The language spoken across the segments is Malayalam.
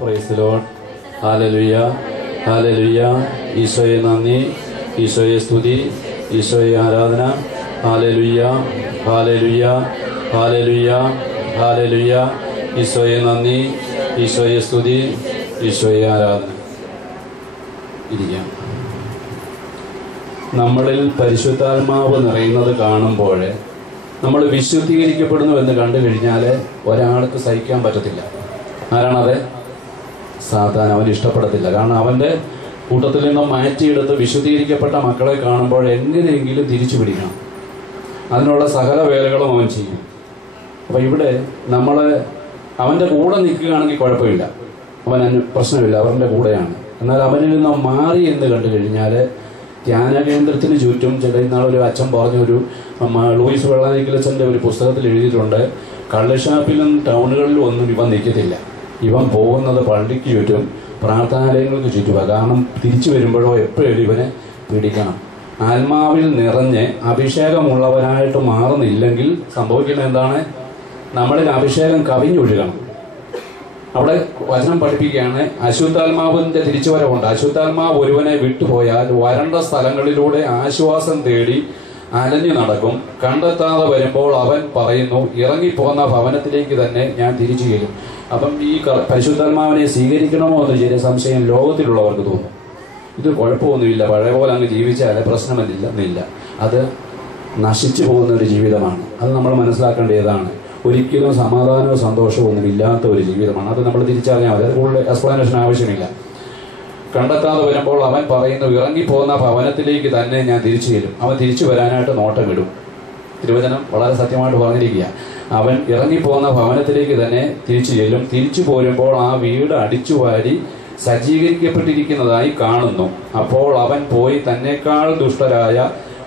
Praise the Lord. Hallelujah, hallelujah. ഈശോയെ നന്ദി, ഈശോയെ സ്തുതി, ഈശോയെ ആരാധന. Hallelujah, hallelujah, hallelujah, hallelujah. ഈശോയെ നന്ദി, ഈശോയെ സ്തുതി, ഈശോയെ ആരാധന. ഇരിക്കാം. നമ്മളിൽ പരിശുദ്ധാത്മാവ് നിറയുന്നത് കാണുമ്പോൾ നമ്മൾ വിശുദ്ധീകരിക്കപ്പെടുന്നു എന്ന് കണ്ടു കഴിഞ്ഞാൽ ഒരാൾക്ക് സഹിക്കാൻ പറ്റത്തില്ല. ആരാണത്? സാത്താൻ. അവന് ഇഷ്ടപ്പെടത്തില്ല. കാരണം അവൻ്റെ കൂട്ടത്തിൽ നിന്നും മാറ്റിയെടുത്ത് വിശുദ്ധീകരിക്കപ്പെട്ട മക്കളെ കാണുമ്പോൾ എങ്ങനെയെങ്കിലും തിരിച്ചു പിടിക്കണം. അതിനുള്ള സകല വേലകളും അവൻ ചെയ്യും. അപ്പം ഇവിടെ നമ്മൾ അവൻ്റെ കൂടെ നിൽക്കുകയാണെങ്കിൽ കുഴപ്പമില്ല, അവന് പ്രശ്നമില്ല, അവരുടെ കൂടെയാണ്. എന്നാൽ അവനിൽ നിന്നും മാറി എന്ന് കണ്ടു കഴിഞ്ഞാൽ ധ്യാന കേന്ദ്രത്തിന് ചുറ്റും ഇന്നാളൊരു അച്ഛൻ പറഞ്ഞൊരു ലൂയിസ് വെള്ളാനിക്കലച്ചൻ്റെ ഒരു പുസ്തകത്തിൽ എഴുതിയിട്ടുണ്ട്, കള്ളുഷാപ്പിലും ടൗണുകളിലും ഒന്നും ഇവൻ നിൽക്കത്തില്ല. ഇവൻ പോകുന്നത് പള്ളിക്ക് ചുറ്റും പ്രാർത്ഥനാലയങ്ങൾക്ക് ചുറ്റുമാണ്. കാരണം തിരിച്ചു വരുമ്പോഴോ എപ്പോഴും ഇവനെ പിടിക്കണം. ആത്മാവിൽ നിറഞ്ഞ് അഭിഷേകമുള്ളവരായിട്ട് മാറുന്നില്ലെങ്കിൽ സംഭവിക്കുന്നത് എന്താണ്? നമ്മളിൽ അഭിഷേകം കവിഞ്ഞൊഴുകണം. അവിടെ വചനം പഠിപ്പിക്കുകയാണ്, അശുദ്ധാത്മാവിന്റെ തിരിച്ചുവരവുണ്ട്. അശുദ്ധാത്മാവ് ഒരുവനെ വിട്ടുപോയാൽ വരണ്ട സ്ഥലങ്ങളിലൂടെ ആശ്വാസം തേടി അലഞ്ഞു നടക്കും. കണ്ടെത്താതെ വരുമ്പോൾ അവൻ പറയുന്നു, ഇറങ്ങിപ്പോന്ന ഭവനത്തിലേക്ക് തന്നെ ഞാൻ തിരിച്ചു ചെല്ലും. അപ്പം ഈ പരിശുദ്ധാത്മാവിനെ സ്വീകരിക്കണമോ എന്ന് ചെറിയ സംശയം ലോകത്തിലുള്ളവർക്ക് തോന്നും. ഇത് കുഴപ്പമൊന്നുമില്ല, പഴയ പോലെ അങ്ങ് ജീവിച്ചാൽ പ്രശ്നമില്ല. അത് നശിച്ചു പോകുന്ന ഒരു ജീവിതമാണ്. അത് നമ്മൾ മനസ്സിലാക്കേണ്ടതാണ്. ഒരിക്കലും സമാധാനവും സന്തോഷവും ഒന്നും ഇല്ലാത്ത ഒരു ജീവിതമാണ്. അത് നമ്മൾ തിരിച്ചറിഞ്ഞാൽ മതി. അത് കൂടുതൽ എക്സ്പ്ലനേഷൻ ആവശ്യമില്ല. കണ്ടെത്താതെ വരുമ്പോൾ അവൻ പറയുന്നു, ഇറങ്ങിപ്പോകുന്ന ഭവനത്തിലേക്ക് തന്നെ ഞാൻ തിരിച്ചു ചെല്ലും. അവൻ തിരിച്ചു വരാനായിട്ട് നോട്ടമിടും. തിരുവചനം വളരെ സത്യമായിട്ട് പറഞ്ഞിരിക്കുക. അവൻ ഇറങ്ങിപ്പോകുന്ന ഭവനത്തിലേക്ക് തന്നെ തിരിച്ചു ചെല്ലും. തിരിച്ചു പോരുമ്പോൾ ആ വീട് അടിച്ചുവാരി സജ്ജീകരിക്കപ്പെട്ടിരിക്കുന്നതായി കാണുന്നു. അപ്പോൾ അവൻ പോയി തന്നെക്കാൾ ദുഷ്ടരായ,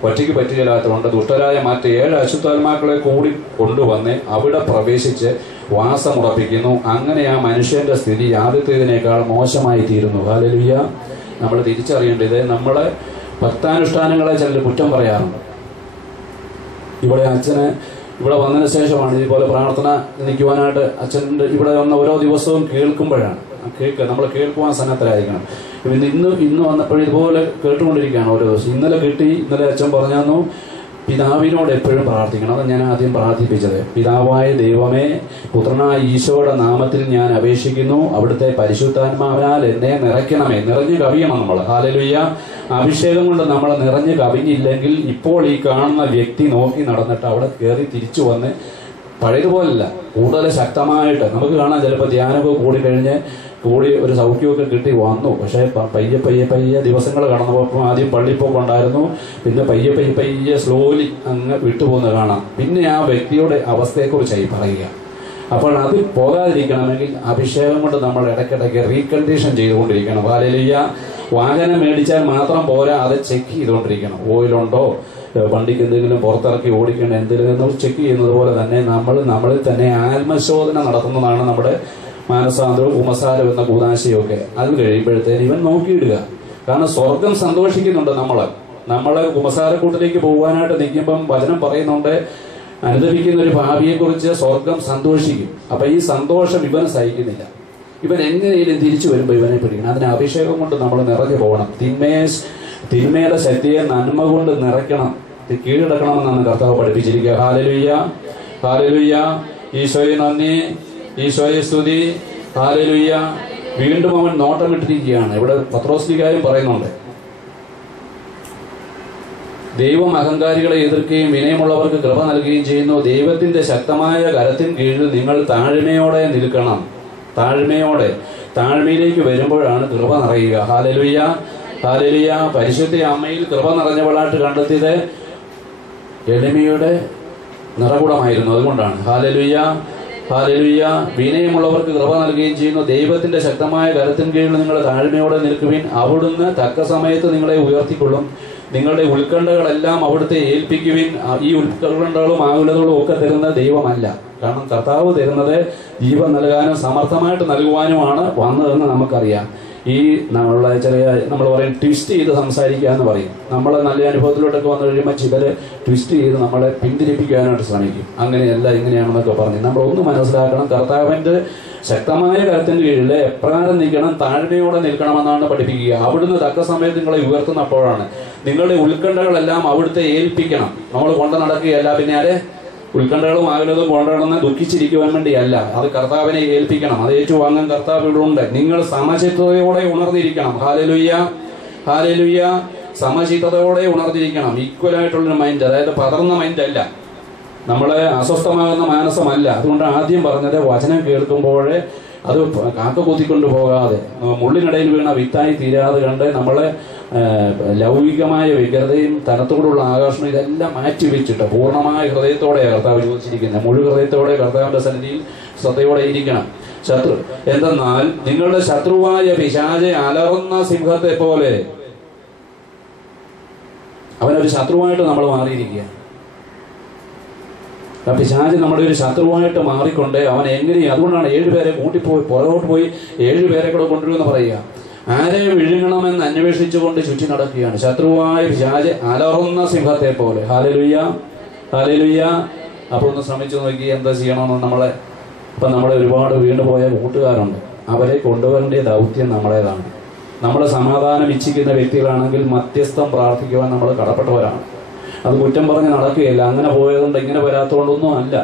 ഒറ്റയ്ക്ക് പറ്റുകയില്ലാത്തതുകൊണ്ട് ദുഷ്ടരായ മറ്റ് 7 അശുദ്ധാത്മാക്കളെ കൂടി കൊണ്ടുവന്ന് അവിടെ പ്രവേശിച്ച് വാസമുറപ്പിക്കുന്നു. അങ്ങനെ ആ മനുഷ്യന്റെ സ്ഥിതി ആദ്യത്തേതിനേക്കാൾ മോശമായി തീരുന്നു. ഹല്ലേലൂയ. നമ്മൾ തിരിച്ചറിയേണ്ടത്, നമ്മളെ ഭക്താനുഷ്ഠാനങ്ങളെ ചിലർ കുറ്റം പറയാറുണ്ട്. ഇവിടെ അച്ഛന് ഇവിടെ വന്നതിന് ശേഷമാണ് ഇതുപോലെ പ്രാർത്ഥന നിൽക്കുവാനായിട്ട് അച്ഛൻ്റെ ഇവിടെ വന്ന ഓരോ ദിവസവും കേൾക്കുമ്പോഴാണ് നമ്മൾ കേൾക്കുവാൻ സന്നദ്ധരായിരിക്കണം. ഇന്ന് വന്നപ്പോഴും ഇതുപോലെ കേട്ടുകൊണ്ടിരിക്കുകയാണ് ഓരോ ദിവസം. ഇന്നലെ അച്ഛൻ പറഞ്ഞു, പിതാവിനോട് എപ്പോഴും പ്രാർത്ഥിക്കണം. അത് ഞാൻ ആദ്യം പ്രാർത്ഥിപ്പിച്ചത്. പിതാവായ ദൈവമേ, പുത്രനായ ഈശോയുടെ നാമത്തിൽ ഞാൻ അപേക്ഷിക്കുന്നു, അവിടുത്തെ പരിശുദ്ധാത്മാവിനാൽ എന്നെ നിറയ്ക്കണമേ. നിറഞ്ഞു കവിയണം നമ്മൾ. ഹല്ലേലൂയ. അഭിഷേകം കൊണ്ട് നമ്മൾ നിറഞ്ഞു കവിഞ്ഞില്ലെങ്കിൽ ഇപ്പോൾ ഈ കാണുന്ന വ്യക്തി നോക്കി നടന്നിട്ട് അവിടെ കയറി തിരിച്ചു വന്ന് പഴയതുപോലല്ല, കൂടുതൽ ശക്തമായിട്ട് നമുക്ക് കാണാം. ചിലപ്പോൾ ധ്യാനമൊക്കെ കൂടി ഒരു സൗഖ്യമൊക്കെ കിട്ടി വന്നു. പക്ഷേ പയ്യെ ദിവസങ്ങൾ കടന്നപ്പോൾ ആദ്യം പള്ളിപ്പോക്കുണ്ടായിരുന്നു. പിന്നെ പയ്യെ സ്ലോലി അങ്ങ് വിട്ടുപോകുന്നത് കാണാം. പിന്നെ ആ വ്യക്തിയുടെ അവസ്ഥയെക്കുറിച്ചായി പറയുക. അപ്പോൾ അത് പോകാതിരിക്കണമെങ്കിൽ അഭിഷേകം കൊണ്ട് നമ്മൾ ഇടയ്ക്കിടയ്ക്ക് റീകണ്ടീഷൻ ചെയ്തുകൊണ്ടിരിക്കണം. ഹല്ലേലൂയ. വാഹനം മേടിച്ചാൽ മാത്രം പോരാ, അത് ചെക്ക് ചെയ്തുകൊണ്ടിരിക്കണം. ഓയിലുണ്ടോ, വണ്ടിക്ക് എന്തെങ്കിലും പുറത്തിറക്കി ഓടിക്കേണ്ട എന്തെങ്കിലും ചെക്ക് ചെയ്യുന്നത് പോലെ തന്നെ നമ്മളിൽ തന്നെ ആത്മശോധന നടത്തുന്നതാണ് നമ്മുടെ മാനസാന്തരവും കുമസാരം എന്ന കൂതാശയൊക്കെ. അത് കഴിയുമ്പോഴത്തേന് ഇവൻ നോക്കിയിടുക. കാരണം സ്വർഗം സന്തോഷിക്കുന്നുണ്ട്. നമ്മളെ കുമസാരക്കൂട്ടിലേക്ക് പോകാനായിട്ട് നിൽക്കുമ്പം വചനം പറയുന്നുണ്ട്, അനുദപിക്കുന്ന ഒരു ഭാവിയെക്കുറിച്ച് സ്വർഗം സന്തോഷിക്കും. അപ്പൊ ഈ സന്തോഷം ഇവന് സഹിക്കുന്നില്ല. ഇവൻ എങ്ങനെയും തിരിച്ചു വരുമ്പോൾ ഇവനെ പിടിക്കണം. അതിന് അഭിഷേകം കൊണ്ട് നമ്മൾ നിറഞ്ഞു പോകണം. തിന്മയുടെ ശക്തിയെ നന്മ കൊണ്ട് നിറയ്ക്കണം, കീഴടക്കണമെന്നാണ് കർത്താവ് പഠിപ്പിച്ചിരിക്കുക. Hallelujah, hallelujah. ഈശോയെ നന്ദി, ഈശോയെ സ്തുതി. ഹല്ലേലൂയ. വീണ്ടും അവൻ നോട്ടമിട്ടിരിക്കുകയാണ്. ഇവിടെ പത്രോസ്ലിഹായും പറയുന്നുണ്ട്, ദൈവം അഹങ്കാരികളെ എതിർക്കുകയും വിനയമുള്ളവർക്ക് കൃപ നൽകുകയും ചെയ്യുന്നു. ദൈവത്തിന്റെ ശക്തമായ കരത്തിന് കീഴിൽ നിങ്ങൾ താഴ്മയോടെ നിൽക്കണം. താഴ്മയിലേക്ക് വരുമ്പോഴാണ് കൃപ നിറയുക. Hallelujah, hallelujah. പരിശുദ്ധ അമ്മയിൽ കൃപ നിറഞ്ഞവളായിട്ട് കണ്ടെത്തിയത് എളിമയുടെ നിറകുടമായിരുന്നു. അതുകൊണ്ടാണ്. Hallelujah, hallelujah. വിനയമുള്ളവർക്ക് കൃപ നൽകുകയും ചെയ്യുന്നു. ദൈവത്തിന്റെ ശക്തമായ കരത്തിന് കീഴിൽ നിങ്ങൾ താഴ്മയോടെ നിൽക്കുവിൻ. അവിടുന്ന് തക്ക സമയത്ത് നിങ്ങളെ ഉയർത്തിക്കൊള്ളും. നിങ്ങളുടെ ഉത്കണ്ഠകളെല്ലാം അവിടുത്തെ ഏൽപ്പിക്കുവിൻ. ഈ ഉത്കണ്ഠകളും ആകുലതകളും ഒക്കെ തരുന്ന ദൈവമല്ല. കാരണം കർത്താവ് തരുന്നത് ജീവൻ നൽകാനും സമർത്ഥമായിട്ട് നൽകുവാനുമാണ് വന്നതെന്ന് നമുക്കറിയാം. ഈ നമ്മൾ പറയും ട്വിസ്റ്റ് ചെയ്ത് സംസാരിക്കുക എന്ന് പറയും. നമ്മളെ നല്ല അനുഭവത്തിലോട്ടൊക്കെ വന്നു കഴിയുമ്പോൾ ചിലർ ട്വിസ്റ്റ് ചെയ്ത് നമ്മളെ പിന്തിരിപ്പിക്കാനായിട്ട് ശ്രമിക്കും. അങ്ങനെയല്ല ഇങ്ങനെയാണെന്നൊക്കെ പറഞ്ഞ് നമ്മളൊന്ന് മനസ്സിലാക്കണം. കർത്താവിൻ്റെ ശക്തമായ കരത്തിന് കീഴിൽ എപ്രകാരം നിൽക്കണം, താഴ്മയോടെ നിൽക്കണമെന്നാണ് പഠിപ്പിക്കുക. അവിടുന്ന് തക്ക സമയത്ത് നിങ്ങളെ ഉയർത്തുന്നപ്പോഴാണ്. നിങ്ങളുടെ ഉത്കണ്ഠകളെല്ലാം അവിടുത്തെ ഏൽപ്പിക്കണം. നമ്മൾ കൊണ്ട് നടക്കുകയല്ല, പിന്നെ ആരെ ഉത്കണ്ഠകളും ആകുലതും കൊണ്ടുവന്ന് ദുഃഖിച്ചിരിക്കുവാൻ വേണ്ടിയല്ല, അത് കർത്താവിനെ ഏൽപ്പിക്കണം. അത് ഏറ്റുവാങ്ങാൻ കർത്താവ് ഇവിടെ ഉണ്ട്. നിങ്ങൾ സമചിത്തതയോടെ ഉണർന്നിരിക്കണം. Hallelujah, hallelujah. സമചിത്തതയോടെ ഉണർന്നിരിക്കണം. ഈക്വലായിട്ടുള്ളൊരു മൈൻഡ്, അതായത് പതർന്ന മൈൻഡ് അല്ല, നമ്മളെ അസ്വസ്ഥമാകുന്ന മാനസമല്ല. അതുകൊണ്ട് ആദ്യം പറഞ്ഞത് വചനം കേൾക്കുമ്പോഴേ അത് കാക്ക കുത്തിക്കൊണ്ട് പോകാതെ മുള്ളിനിടയിൽ വീണ വിത്തായി തീരാതെ കണ്ട് നമ്മളെ ലൗകികമായ വ്യഗ്രതയും തനത്തോടുള്ള ആകർഷണം ഇതെല്ലാം മാറ്റിവെച്ചിട്ട് പൂർണ്ണമായ ഹൃദയത്തോടെ കർത്താവ് ചോദിച്ചിരിക്കുന്നത്. മുഴു ഹൃദയത്തോടെ കർത്താവിന്റെ സന്നിധിയിൽ ശ്രദ്ധയോടെ ഇരിക്കണം. എന്തെന്നാൽ നിങ്ങളുടെ ശത്രുവായ പിശാചെ അലറുന്ന സിംഹത്തെ പോലെ, അവനൊരു ശത്രുവായിട്ട് നമ്മൾ മാറിയിരിക്കുക. പിശാച് നമ്മുടെ ഒരു ശത്രുവായിട്ട് മാറിക്കൊണ്ട് അവൻ എങ്ങനെയും, അതുകൊണ്ടാണ് 7 പേരെ കൂട്ടിപ്പോയി പുറകോട്ട് പോയി 7 പേരെ കൂടെ കൊണ്ടുവരുമെന്ന് പറയുക. ആരെ വിഴുങ്ങണമെന്ന് അന്വേഷിച്ചുകൊണ്ട് ചുറ്റി നടക്കുകയാണ്. ശത്രുവായ പിശാച് അലറുന്ന സിംഹത്തെ പോലെ. Hallelujah, hallelujah. അപ്പൊ ഒന്ന് ശ്രമിച്ചു നോക്കി എന്താ ചെയ്യണമെന്ന് നമ്മളെ ഒരുപാട് വീണുപോയ കൂട്ടുകാരുണ്ട്. അവരെ കൊണ്ടുവരേണ്ട ദൗത്യം നമ്മളേതാണ്. നമ്മളെ സമാധാനം ഇച്ഛിക്കുന്ന വ്യക്തികളാണെങ്കിൽ മധ്യസ്ഥം പ്രാർത്ഥിക്കുവാൻ നമ്മൾ കടപ്പെട്ടവരാണ്. അത് കുറ്റം പറഞ്ഞ് നടക്കുകയില്ല. അങ്ങനെ പോയതുകൊണ്ട് ഇങ്ങനെ വരാത്തതുകൊണ്ടൊന്നും അല്ല.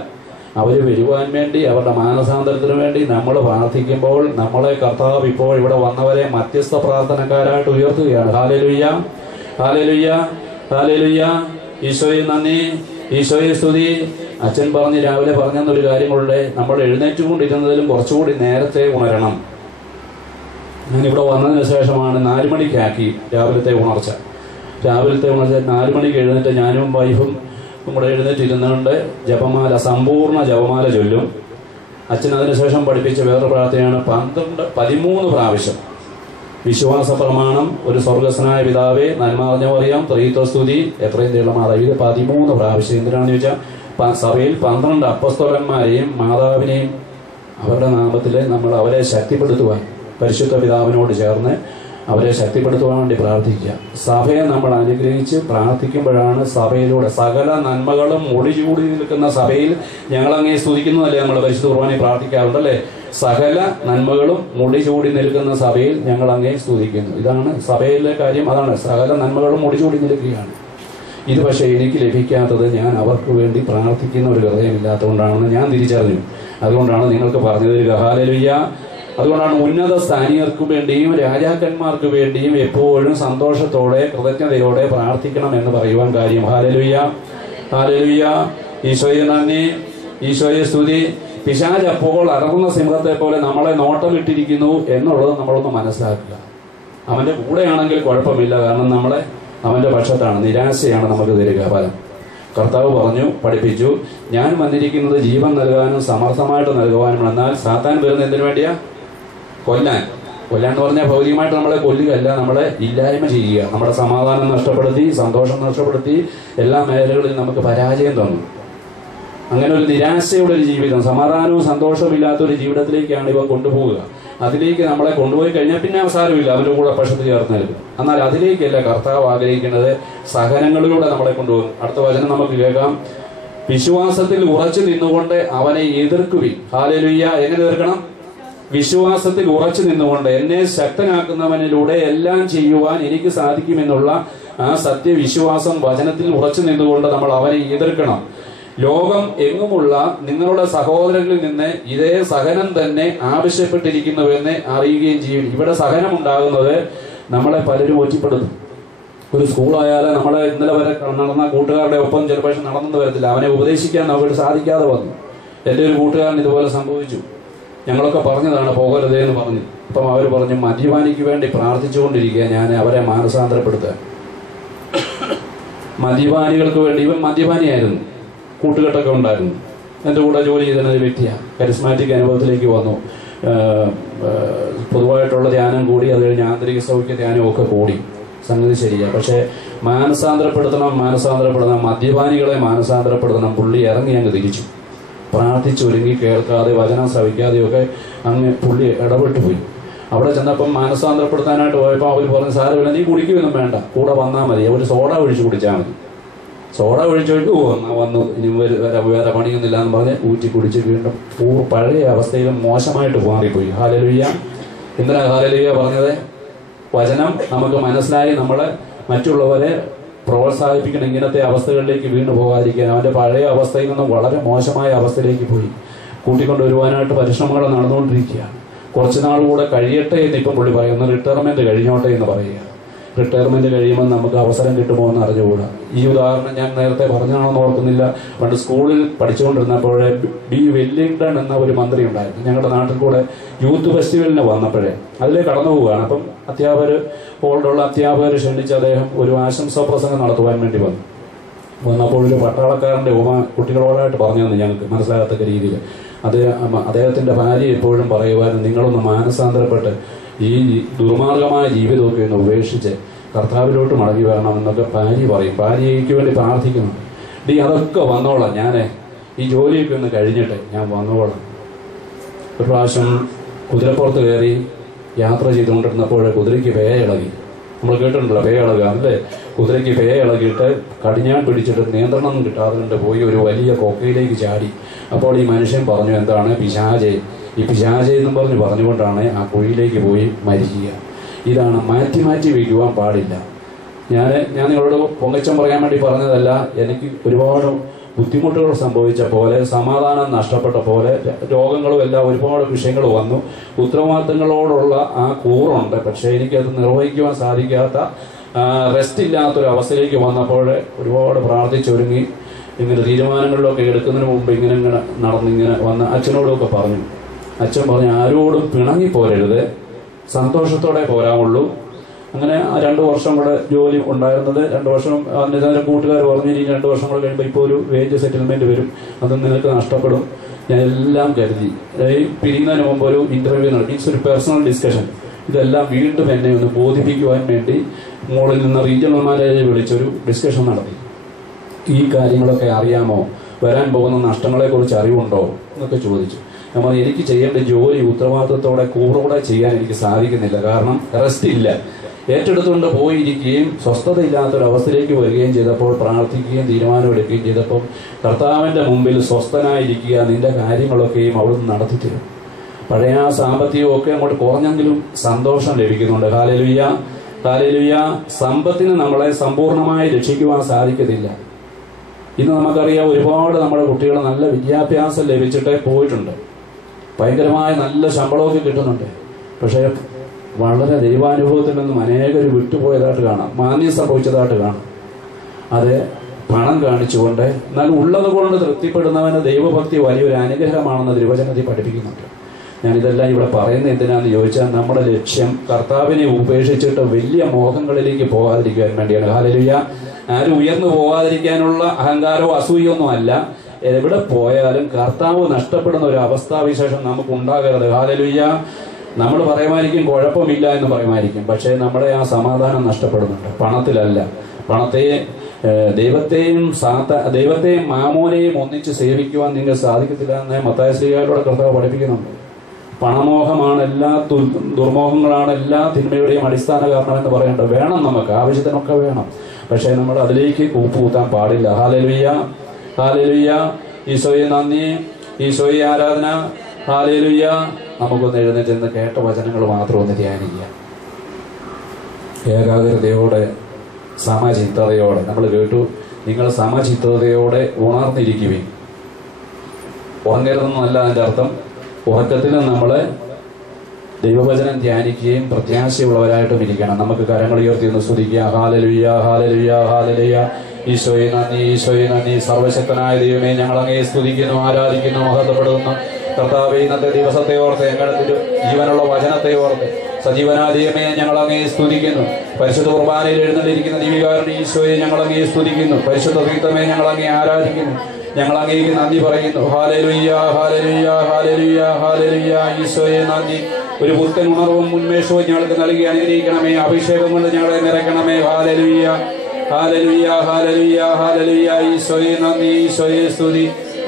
അവർ വരുവാൻ വേണ്ടി, അവരുടെ മാനസാന്തരത്തിന് വേണ്ടി നമ്മൾ പ്രാർത്ഥിക്കുമ്പോൾ നമ്മളെ കർത്താവ് ഇപ്പോൾ ഇവിടെ വന്നവരെ മധ്യസ്ഥ പ്രാർത്ഥനക്കാരായിട്ട് ഉയർത്തുകയാണ്. Hallelujah, hallelujah, hallelujah. ഈശോയെ നന്ദി, ഈശോയെ സ്തുതി. അച്ഛൻ രാവിലെ പറഞ്ഞെന്നൊരു കാര്യങ്ങളുടെ നമ്മൾ എഴുന്നേറ്റുകൊണ്ടിരുന്നതിലും കുറച്ചുകൂടി നേരത്തെ ഉണരണം. ഞാനിവിടെ വന്നതിന് ശേഷമാണ് 4 മണിക്കാക്കി രാവിലത്തെ ഉണർച്ച. 4 മണിക്ക് എഴുന്നേറ്റ് ഞാനും വൈഫും കൂടെ എഴുന്നേറ്റിരുന്നുകൊണ്ട് ജപമാല, സമ്പൂർണ്ണ ജപമാല ചൊല്ലും. അച്ഛൻ അതിനുശേഷം പഠിപ്പിച്ച വേറൊരു പ്രാർത്ഥനയാണ് 13 പ്രാവശ്യം വിശ്വാസ പ്രമാണം, ഒരു സ്വർഗസ്വനായ പിതാവേ, നന്മറിഞ്ഞവറിയാം, ത്രിത്വസ്തുതി, എത്രയും തീളമാതാവ്. ഇത് 13 പ്രാവശ്യം. എന്തിനാണെന്ന് ചോദിച്ചാൽ സഭയിൽ 12 അപ്പസ്തോലന്മാരെയും മാതാവിനെയും അവരുടെ നാമത്തിൽ നമ്മൾ അവരെ ശക്തിപ്പെടുത്തുവാൻ, പരിശുദ്ധ പിതാവിനോട് ചേർന്ന് അവരെ ശക്തിപ്പെടുത്തുവാൻ വേണ്ടി പ്രാർത്ഥിക്കുക. സഭയെ നമ്മൾ അനുഗ്രഹിച്ച് പ്രാർത്ഥിക്കുമ്പോഴാണ് സഭയിലൂടെ സകല നന്മകളും ഒളിചൂടി നിൽക്കുന്ന സഭയിൽ ഞങ്ങളങ്ങേ സ്തുതിക്കുന്നതല്ലേ നമ്മൾ പരിശുദ്ധ കുർബാനയിൽ പ്രാർത്ഥിക്കാറുണ്ടല്ലേ. സകല നന്മകളും മുടിചൂടി നിൽക്കുന്ന സഭയിൽ ഞങ്ങൾ അങ്ങേ സ്തുതിക്കുന്നു. ഇതാണ് സഭയിലെ കാര്യം. അതാണ് സകല നന്മകളും മുടിചൂടി നിൽക്കുകയാണ്. ഇത് പക്ഷേ എനിക്ക് ലഭിക്കാത്തത് ഞാൻ അവർക്ക് വേണ്ടി പ്രാർത്ഥിക്കുന്ന ഒരു ഹൃദയമില്ലാത്തതുകൊണ്ടാണെന്ന് ഞാൻ തിരിച്ചറിഞ്ഞു. അതുകൊണ്ടാണ് നിങ്ങൾക്ക് പറഞ്ഞു തരിക. ഹല്ലേലൂയ. അതുകൊണ്ടാണ് ഉന്നത സ്ഥാനീയർക്ക് വേണ്ടിയും രാജാക്കന്മാർക്ക് വേണ്ടിയും എപ്പോഴും സന്തോഷത്തോടെ കൃതജ്ഞതയോടെ പ്രാർത്ഥിക്കണം എന്ന് പറയുവാൻ കാര്യം. Hallelujah, hallelujah. ഈശോയെ നന്ദി, ഈശോയെ സ്തുതി. പിശാച് അപ്പോൾ അലറുന്ന സിംഹത്തെ പോലെ നമ്മളെ നോട്ടമിട്ടിരിക്കുന്നു എന്നുള്ളത് നമ്മളൊന്ന് മനസ്സിലാക്കുക. അവന്റെ കൂടെയാണെങ്കിൽ കുഴപ്പമില്ല, കാരണം നമ്മളെ അവന്റെ പക്ഷത്താണ്. നിരാശയാണ് നമുക്ക് തരിക ഫലം. കർത്താവ് പറഞ്ഞു, പഠിപ്പിച്ചു, ഞാൻ വന്നിരിക്കുന്നത് ജീവൻ നൽകാനും സമർത്ഥമായിട്ട് നൽകുവാനും. എന്നാൽ സാത്താൻ വരുന്നത് എന്തിനു വേണ്ടിയാ? കൊല്ലാൻ എന്ന് പറഞ്ഞാൽ ഭൗതികമായിട്ട് നമ്മളെ കൊല്ലുകയല്ല, നമ്മളെ ഇല്ലായ്മ ചെയ്യുക. നമ്മുടെ സമാധാനം നഷ്ടപ്പെടുത്തി, സന്തോഷം നഷ്ടപ്പെടുത്തി, എല്ലാ മേഖലകളിലും നമുക്ക് പരാജയം തന്നു. അങ്ങനെ ഒരു നിരാശയുടെ ഒരു ജീവിതം, സമാധാനവും സന്തോഷവും ഇല്ലാത്തൊരു ജീവിതത്തിലേക്കാണ് ഇവ കൊണ്ടുപോവുക. അതിലേക്ക് നമ്മളെ കൊണ്ടുപോയി കഴിഞ്ഞാൽ പിന്നെ അവസാനമില്ല, അവരുടെ കൂടെ പക്ഷത്ത് ചേർന്ന് നൽകും. എന്നാൽ അതിലേക്കല്ല കർത്താവ് ആഗ്രഹിക്കുന്നത്, സഹനങ്ങളിലൂടെ നമ്മളെ കൊണ്ടുപോകും. അടുത്ത വചനം നമുക്ക് കേൾക്കാം. വിശ്വാസത്തിൽ ഉറച്ചു നിന്നുകൊണ്ട് അവനെ എതിർക്കുവിൻ. ഹല്ലേലൂയ. എങ്ങനെ എതിർക്കണം? വിശ്വാസത്തിൽ ഉറച്ചു നിന്നുകൊണ്ട്, എന്നെ ശക്തനാക്കുന്നവനിലൂടെ എല്ലാം ചെയ്യുവാൻ എനിക്ക് സാധിക്കുമെന്നുള്ള ആ സത്യവിശ്വാസം വചനത്തിൽ ഉറച്ചു നിന്നുകൊണ്ട് നമ്മൾ അവനെ എതിർക്കണം. ലോകം എങ്ങുമുള്ള നിങ്ങളുടെ സഹോദരങ്ങളിൽ നിന്ന് ഇതേ സഹനം തന്നെ ആവശ്യപ്പെട്ടിരിക്കുന്നുവെന്ന് അറിയുകയും ചെയ്യും. ഇവിടെ സഹനം ഉണ്ടാകുന്നത് നമ്മളെ പലരും ഒറ്റപ്പെടുത്തും. ഒരു സ്കൂളായാലും നമ്മളെ ഇന്നലെ വരെ നടന്ന കൂട്ടുകാരുടെ ഒപ്പം ചിലപ്പോൾ നടന്നു വരത്തില്ല. അവനെ ഉപദേശിക്കാൻ നമുക്ക് സാധിക്കാതെ വന്നു. എൻ്റെ ഒരു കൂട്ടുകാരൻ ഇതുപോലെ സംഭവിച്ചു. ഞങ്ങളൊക്കെ പറഞ്ഞതാണ് പോകരുതേ എന്ന് പറഞ്ഞു. അപ്പം അവർ പറഞ്ഞു, മദ്യപാനിക്ക് വേണ്ടി പ്രാർത്ഥിച്ചുകൊണ്ടിരിക്കുക, ഞാൻ അവരെ മാനസാന്തരപ്പെടുത്തുക. മദ്യപാനികൾക്ക് വേണ്ടി. ഇവൻ മദ്യപാനിയായിരുന്നു, കൂട്ടുകെട്ടൊക്കെ ഉണ്ടായിരുന്നു. എൻ്റെ കൂടെ ജോലി ചെയ്തിരുന്ന ഒരു വ്യക്തിയാണ്. കരിസ്മാറ്റിക് അനുഭവത്തിലേക്ക് വന്നു. പൊതുവായിട്ടുള്ള ധ്യാനം കൂടി, അത് കഴിഞ്ഞ് ആന്തരിക സൗഖ്യ ധ്യാനവും ഒക്കെ കൂടി. സംഗതി ശരിയാണ്. പക്ഷേ മാനസാന്തരപ്പെടുത്തണം, മദ്യപാനികളെ മാനസാന്തരപ്പെടുത്തണം. പുള്ളി ഇറങ്ങി അങ്ങ് തിരിച്ചു. പ്രാർത്ഥിച്ചൊരുങ്ങി കേൾക്കാതെ, വചനം ശ്രവിക്കാതെയൊക്കെ അങ്ങ് പുള്ളി ഇടപെട്ടു പോയി. അവിടെ ചെന്നപ്പം മാനസാന്തരപ്പെടുത്താനായിട്ട് പോയപ്പോൾ അവർ പറഞ്ഞു, സാരമില്ല, നീ കുടിക്കുകയൊന്നും വേണ്ട, കൂടെ വന്നാൽ മതി, അവർ സോഡ ഒഴിച്ച് കുടിച്ചാൽ മതി. സോഡ ഒഴിച്ച് വന്നു, ഇനി വേറെ പണിയൊന്നുമില്ല എന്ന് പറഞ്ഞ് ഊറ്റി കുടിച്ച് വീണ്ടും പഴയ അവസ്ഥയിലും മോശമായിട്ട് മാറിപ്പോയി. ഹല്ലേലൂയ. എന്തിനാ ഹല്ലേലൂയ പറഞ്ഞത്? വചനം നമുക്ക് മനസ്സിലായി നമ്മളെ മറ്റുള്ളവരെ പ്രോത്സാഹിപ്പിക്കണം ഇങ്ങനത്തെ അവസ്ഥകളിലേക്ക് വീണ്ടും പോകാതിരിക്കാൻ. അവൻ്റെ പഴയ അവസ്ഥയിൽ നിന്നും വളരെ മോശമായ അവസ്ഥയിലേക്ക് പോയി. കൂട്ടിക്കൊണ്ടുവരുവാനായിട്ട് പരിശ്രമങ്ങൾ നടന്നുകൊണ്ടിരിക്കുകയാണ്. കുറച്ച് നാൾ കൂടെ കഴിയട്ടെ എന്ന് ഇപ്പം പുള്ളി പറയുന്നു. റിട്ടയർമെന്റ് കഴിഞ്ഞോട്ടെ എന്ന് പറയുക. റിട്ടയർമെന്റ് കഴിയുമ്പോൾ നമുക്ക് അവസരം കിട്ടുമോ എന്ന് അറിഞ്ഞുകൂടാ. ഈ ഉദാഹരണം ഞാൻ നേരത്തെ പറഞ്ഞാണെന്ന് ഓർക്കുന്നില്ല. പണ്ട് സ്കൂളിൽ പഠിച്ചുകൊണ്ടിരുന്നപ്പോഴേ ബി വെല്ലിംഗ്ടൺ എന്ന ഒരു മന്ത്രി ഉണ്ടായിരുന്നു. ഞങ്ങളുടെ നാട്ടിൽ കൂടെ യൂത്ത് ഫെസ്റ്റിവലിന് വന്നപ്പോഴേ അതിലേ കടന്നു പോവുകയാണ്. അപ്പം ഓൾഡുള്ള അധ്യാപകർ ക്ഷണിച്ച് അദ്ദേഹം ഒരു ആശംസാ പ്രസംഗം നടത്തുവാൻ വേണ്ടി വന്നപ്പോൾ ഒരു പട്ടാളക്കാരൻ്റെ കുട്ടികളോടായിട്ട് പറഞ്ഞു തന്നെ ഞങ്ങൾക്ക് മനസ്സിലാകത്തക്ക രീതിയിൽ അദ്ദേഹത്തിന്റെ ഭാര്യ എപ്പോഴും പറയുവാനും, നിങ്ങളൊന്ന് മാനസാന്തരപ്പെട്ട് ഈ ദുർമാർഗമായ ജീവിതമൊക്കെ ഒന്ന് ഉപേക്ഷിച്ച് കർത്താവിലോട്ട് മടങ്ങി വരണമെന്നൊക്കെ ഭാര്യ പറയും. ഭാര്യയ്ക്ക് വേണ്ടി പ്രാർത്ഥിക്കുന്നുണ്ട്. അതൊക്കെ വന്നോളാം, ഞാൻ ഈ ജോലിയൊക്കെ ഒന്ന് കഴിഞ്ഞിട്ട് ഞാൻ വന്നോളാം. ഒരു പ്രാവശ്യം കുതിരപ്പുറത്ത് കയറി യാത്ര ചെയ്തുകൊണ്ടിരുന്നപ്പോൾ കുതിരയ്ക്ക് പേ ഇളകി. നമ്മൾ കേട്ടിട്ടുണ്ടല്ലോ പേ ഇളകുക അല്ലേ? കുതിരയ്ക്ക് പേ ഇളകിയിട്ട് കടിഞ്ഞാൻ പിടിച്ചിട്ട് നിയന്ത്രണം കിട്ടാതെ കൊണ്ട് പോയി ഒരു വലിയ കൊക്കയിലേക്ക് ചാടി. അപ്പോൾ ഈ മനുഷ്യൻ പറഞ്ഞു, എന്താണ് പിശാചേ, ഈ പിശാചേ എന്നും പറഞ്ഞുകൊണ്ടാണ് ആ കുഴിയിലേക്ക് പോയി മരിക്കുക. ഇതാണ് മാറ്റി മാറ്റി വയ്ക്കുവാൻ പാടില്ല. ഞാൻ നിങ്ങളോട് പൊങ്ങച്ചം പറയാൻ വേണ്ടി പറഞ്ഞതല്ല. എനിക്ക് ഒരുപാട് ബുദ്ധിമുട്ടുകൾ സംഭവിച്ച പോലെ, സമാധാനം നഷ്ടപ്പെട്ട പോലെ, രോഗങ്ങളും എല്ലാം ഒരുപാട് വിഷയങ്ങൾ വന്നു. ഉത്തരവാദിത്തങ്ങളോടുള്ള ആ കൂറുണ്ട്, പക്ഷേ എനിക്കത് നിർവഹിക്കുവാൻ സാധിക്കാത്ത, റെസ്റ്റ് ഇല്ലാത്തൊരു അവസ്ഥയിലേക്ക് വന്നപ്പോൾ ഒരുപാട് പ്രാർത്ഥിച്ചൊരുങ്ങി ഇങ്ങനെ തീരുമാനങ്ങളിലൊക്കെ എടുക്കുന്നതിന് മുമ്പ് ഇങ്ങനെ നടന്നിങ്ങനെ വന്ന് അച്ഛനോടൊക്കെ പറഞ്ഞു. അച്ഛൻ പറഞ്ഞു, ആരോടും പിണങ്ങിപ്പോരരുത്, സന്തോഷത്തോടെ പോരാമുള്ളൂ. അങ്ങനെ 2 വർഷം കൂടെ ജോലി ഉണ്ടായിരുന്നത്. 2 വർഷം അതിൻ്റെ കൂട്ടുകാർ പറഞ്ഞു, ഇനി 2 വർഷം കൂടെ കഴിയുമ്പോൾ ഇപ്പോൾ ഒരു വേജ് സെറ്റിൽമെന്റ് വരും, അത് നിനക്ക് നഷ്ടപ്പെടും. ഞാൻ എല്ലാം കരുതി. പിരിയുന്നതിന് മുമ്പ് ഒരു ഇന്റർവ്യൂ നടത്തി, ഒരു പേഴ്സണൽ ഡിസ്കഷൻ. ഇതെല്ലാം വീണ്ടും എന്നെ ഒന്ന് ബോധിപ്പിക്കുവാൻ വേണ്ടി മോളിൽ നിന്ന് റീജിയണൽ മാനേജറെ വിളിച്ചൊരു ഡിസ്കഷൻ നടത്തി. ഈ കാര്യങ്ങളൊക്കെ അറിയാമോ, വരാൻ പോകുന്ന നഷ്ടങ്ങളെക്കുറിച്ച് അറിവുണ്ടോ എന്നൊക്കെ ചോദിച്ചു. നമ്മൾ എനിക്ക് ചെയ്യേണ്ട ജോലി ഉത്തരവാദിത്വത്തോടെ കൂറോടെ ചെയ്യാൻ എനിക്ക് സാധിക്കുന്നില്ല. കാരണം റെസ്റ്റ് ഇല്ല. ഏറ്റെടുത്തുകൊണ്ട് പോയിരിക്കുകയും സ്വസ്ഥതയില്ലാത്തൊരവസ്ഥയിലേക്ക് വരികയും ചെയ്തപ്പോൾ പ്രാർത്ഥിക്കുകയും തീരുമാനമെടുക്കുകയും ചെയ്തപ്പോൾ കർത്താവിൻ്റെ മുമ്പിൽ സ്വസ്ഥനായിരിക്കുക, നിന്റെ കാര്യങ്ങളൊക്കെയും അവിടുന്ന് നടത്തിത്തരും. പഴയ സാമ്പത്തികമൊക്കെ അങ്ങോട്ട് കുറഞ്ഞെങ്കിലും സന്തോഷം ലഭിക്കുന്നുണ്ട്. Hallelujah, hallelujah. സമ്പത്തിന് നമ്മളെ സമ്പൂർണ്ണമായി രക്ഷിക്കുവാൻ സാധിക്കത്തില്ല. ഇന്ന് നമുക്കറിയാം, ഒരുപാട് നമ്മുടെ കുട്ടികൾ നല്ല വിദ്യാഭ്യാസം ലഭിച്ചിട്ടേ പോയിട്ടുണ്ട്. ഭയങ്കരമായ നല്ല ശമ്പളമൊക്കെ കിട്ടുന്നുണ്ട്. പക്ഷേ വളരെ ദൈവാനുഭവത്തിൽ നിന്നും അനേകർ വിട്ടുപോയതായിട്ട് കാണാം, മാന്യം സംഭവിച്ചതായിട്ട് കാണാം. അത് പണം കാണിച്ചുകൊണ്ട്. എന്നാൽ ഉള്ളത് കൊണ്ട് തൃപ്തിപ്പെടുന്നവന് ദൈവഭക്തി വലിയൊരു അനുഗ്രഹമാണെന്ന് തിരുവചനത്തിൽ പഠിപ്പിക്കുന്നുണ്ട്. ഞാനിതെല്ലാം ഇവിടെ പറയുന്നത് എന്തിനാണെന്ന് ചോദിച്ചാൽ, നമ്മുടെ ലക്ഷ്യം കർത്താവിനെ ഉപേക്ഷിച്ചിട്ട് വലിയ മോഹങ്ങളിലേക്ക് പോകാതിരിക്കാൻ വേണ്ടിയാണ്. ഹല്ലേലൂയ. ആരും ഉയർന്നു പോകാതിരിക്കാനുള്ള അഹങ്കാരമോ അസൂയൊന്നും അല്ല. എവിടെ പോയാലും കർത്താവ് നഷ്ടപ്പെടുന്ന ഒരു അവസ്ഥാവിശേഷം നമുക്ക് ഉണ്ടാകരുത്. ഹല്ലേലൂയ. നമ്മൾ പറയുമായിരിക്കും കുഴപ്പമില്ല എന്ന് പറയുമായിരിക്കും, പക്ഷേ നമ്മുടെ ആ സമാധാനം നഷ്ടപ്പെടുന്നുണ്ട്. പണത്തിലല്ല. ദൈവത്തെയും മാമോനെയും ഒന്നിച്ച് സേവിക്കുവാൻ നിങ്ങൾക്ക് സാധിക്കത്തില്ല എന്ന് മത്തായി ശ്ലീഹായിലൂടെ കർത്താവ് പഠിപ്പിക്കുന്നുണ്ട്. പണമോഹമാണ് എല്ലാ ദുർമോഹങ്ങളാണ് എല്ലാ തിന്മയുടെയും അടിസ്ഥാന കാരണമെന്ന് പറയേണ്ടത്. വേണം, നമുക്ക് ആവശ്യത്തിനൊക്കെ വേണം, പക്ഷേ നമ്മൾ അതിലേക്ക് കൂപ്പുകൂത്താൻ പാടില്ല. Hallelujah, hallelujah. ഈശോയെ നന്ദി, ഈശോയെ ആരാധന. ഹല്ലേലൂയ. നമുക്കൊന്ന് എഴുന്നേറ്റ് കേട്ട വചനങ്ങൾ മാത്രം ഒന്ന് ധ്യാനിക്കുക. ഏകാഗ്രതയോടെ, സമചിത്തതയോടെ. നമ്മൾ കേട്ടു, നിങ്ങൾ സമചിത്തതയോടെ ഉണർന്നിരിക്കുകയും. ഉറങ്ങരുതെന്നല്ല അതിൻ്റെ അർത്ഥം. ഉറക്കത്തിലും നമ്മൾ ദൈവവചനം ധ്യാനിക്കുകയും പ്രത്യാശയുള്ളവരായിട്ടും ഇരിക്കണം. നമുക്ക് കരങ്ങൾ ഉയർത്തി ഒന്ന് സ്തുതിക്കുക. Hallelujah, hallelujah, hallelujah. ഈശോയെ നന്ദി, ഈശോയെ നന്ദി. സർവശക്തനായ ദൈവമേ, ഞങ്ങൾ അങ്ങയെ സ്തുതിക്കുന്നു, ആരാധിക്കുന്നു, മഹത്വപ്പെടുന്നു. കർത്താവേ, ഇന്നത്തെ ദിവസത്തെ ഓർത്ത്, ഞങ്ങളുടെ ജീവനുള്ള വചനത്തെ ഓർത്ത് സജീവനായ ദൈവമേ, ഞങ്ങൾ അങ്ങയെ സ്തുതിക്കുന്നു. പരിശുദ്ധ കുർബാനയിൽ എഴുന്നള്ളിരിക്കുന്ന ദൈവികാരുടെ ഈശോയെ ഞങ്ങൾ അങ്ങയെ സ്തുതിക്കുന്നു. പരിശുദ്ധ തീർത്ഥമേ, ഞങ്ങൾ അങ്ങയെ ആരാധിക്കുന്നു. ഞങ്ങൾ അങ്ങേക്ക് നന്ദി പറയുന്നു. Hallelujah, hallelujah, hallelujah, hallelujah. ഈശോയെ നന്ദി. ഒരു പുത്തൻ ഉണർവും ഉന്മേഷവും ഞങ്ങൾക്ക് നൽകി അനുഗ്രഹിക്കണമേ. അഭിഷേകം കൊണ്ട് ഞങ്ങളെ നിറയ്ക്കണമേ. Hallelujah, hallelujah, hallelujah, hallelujah. ഈശോയെ നന്ദി, ഈശോയെ സ്തുതി,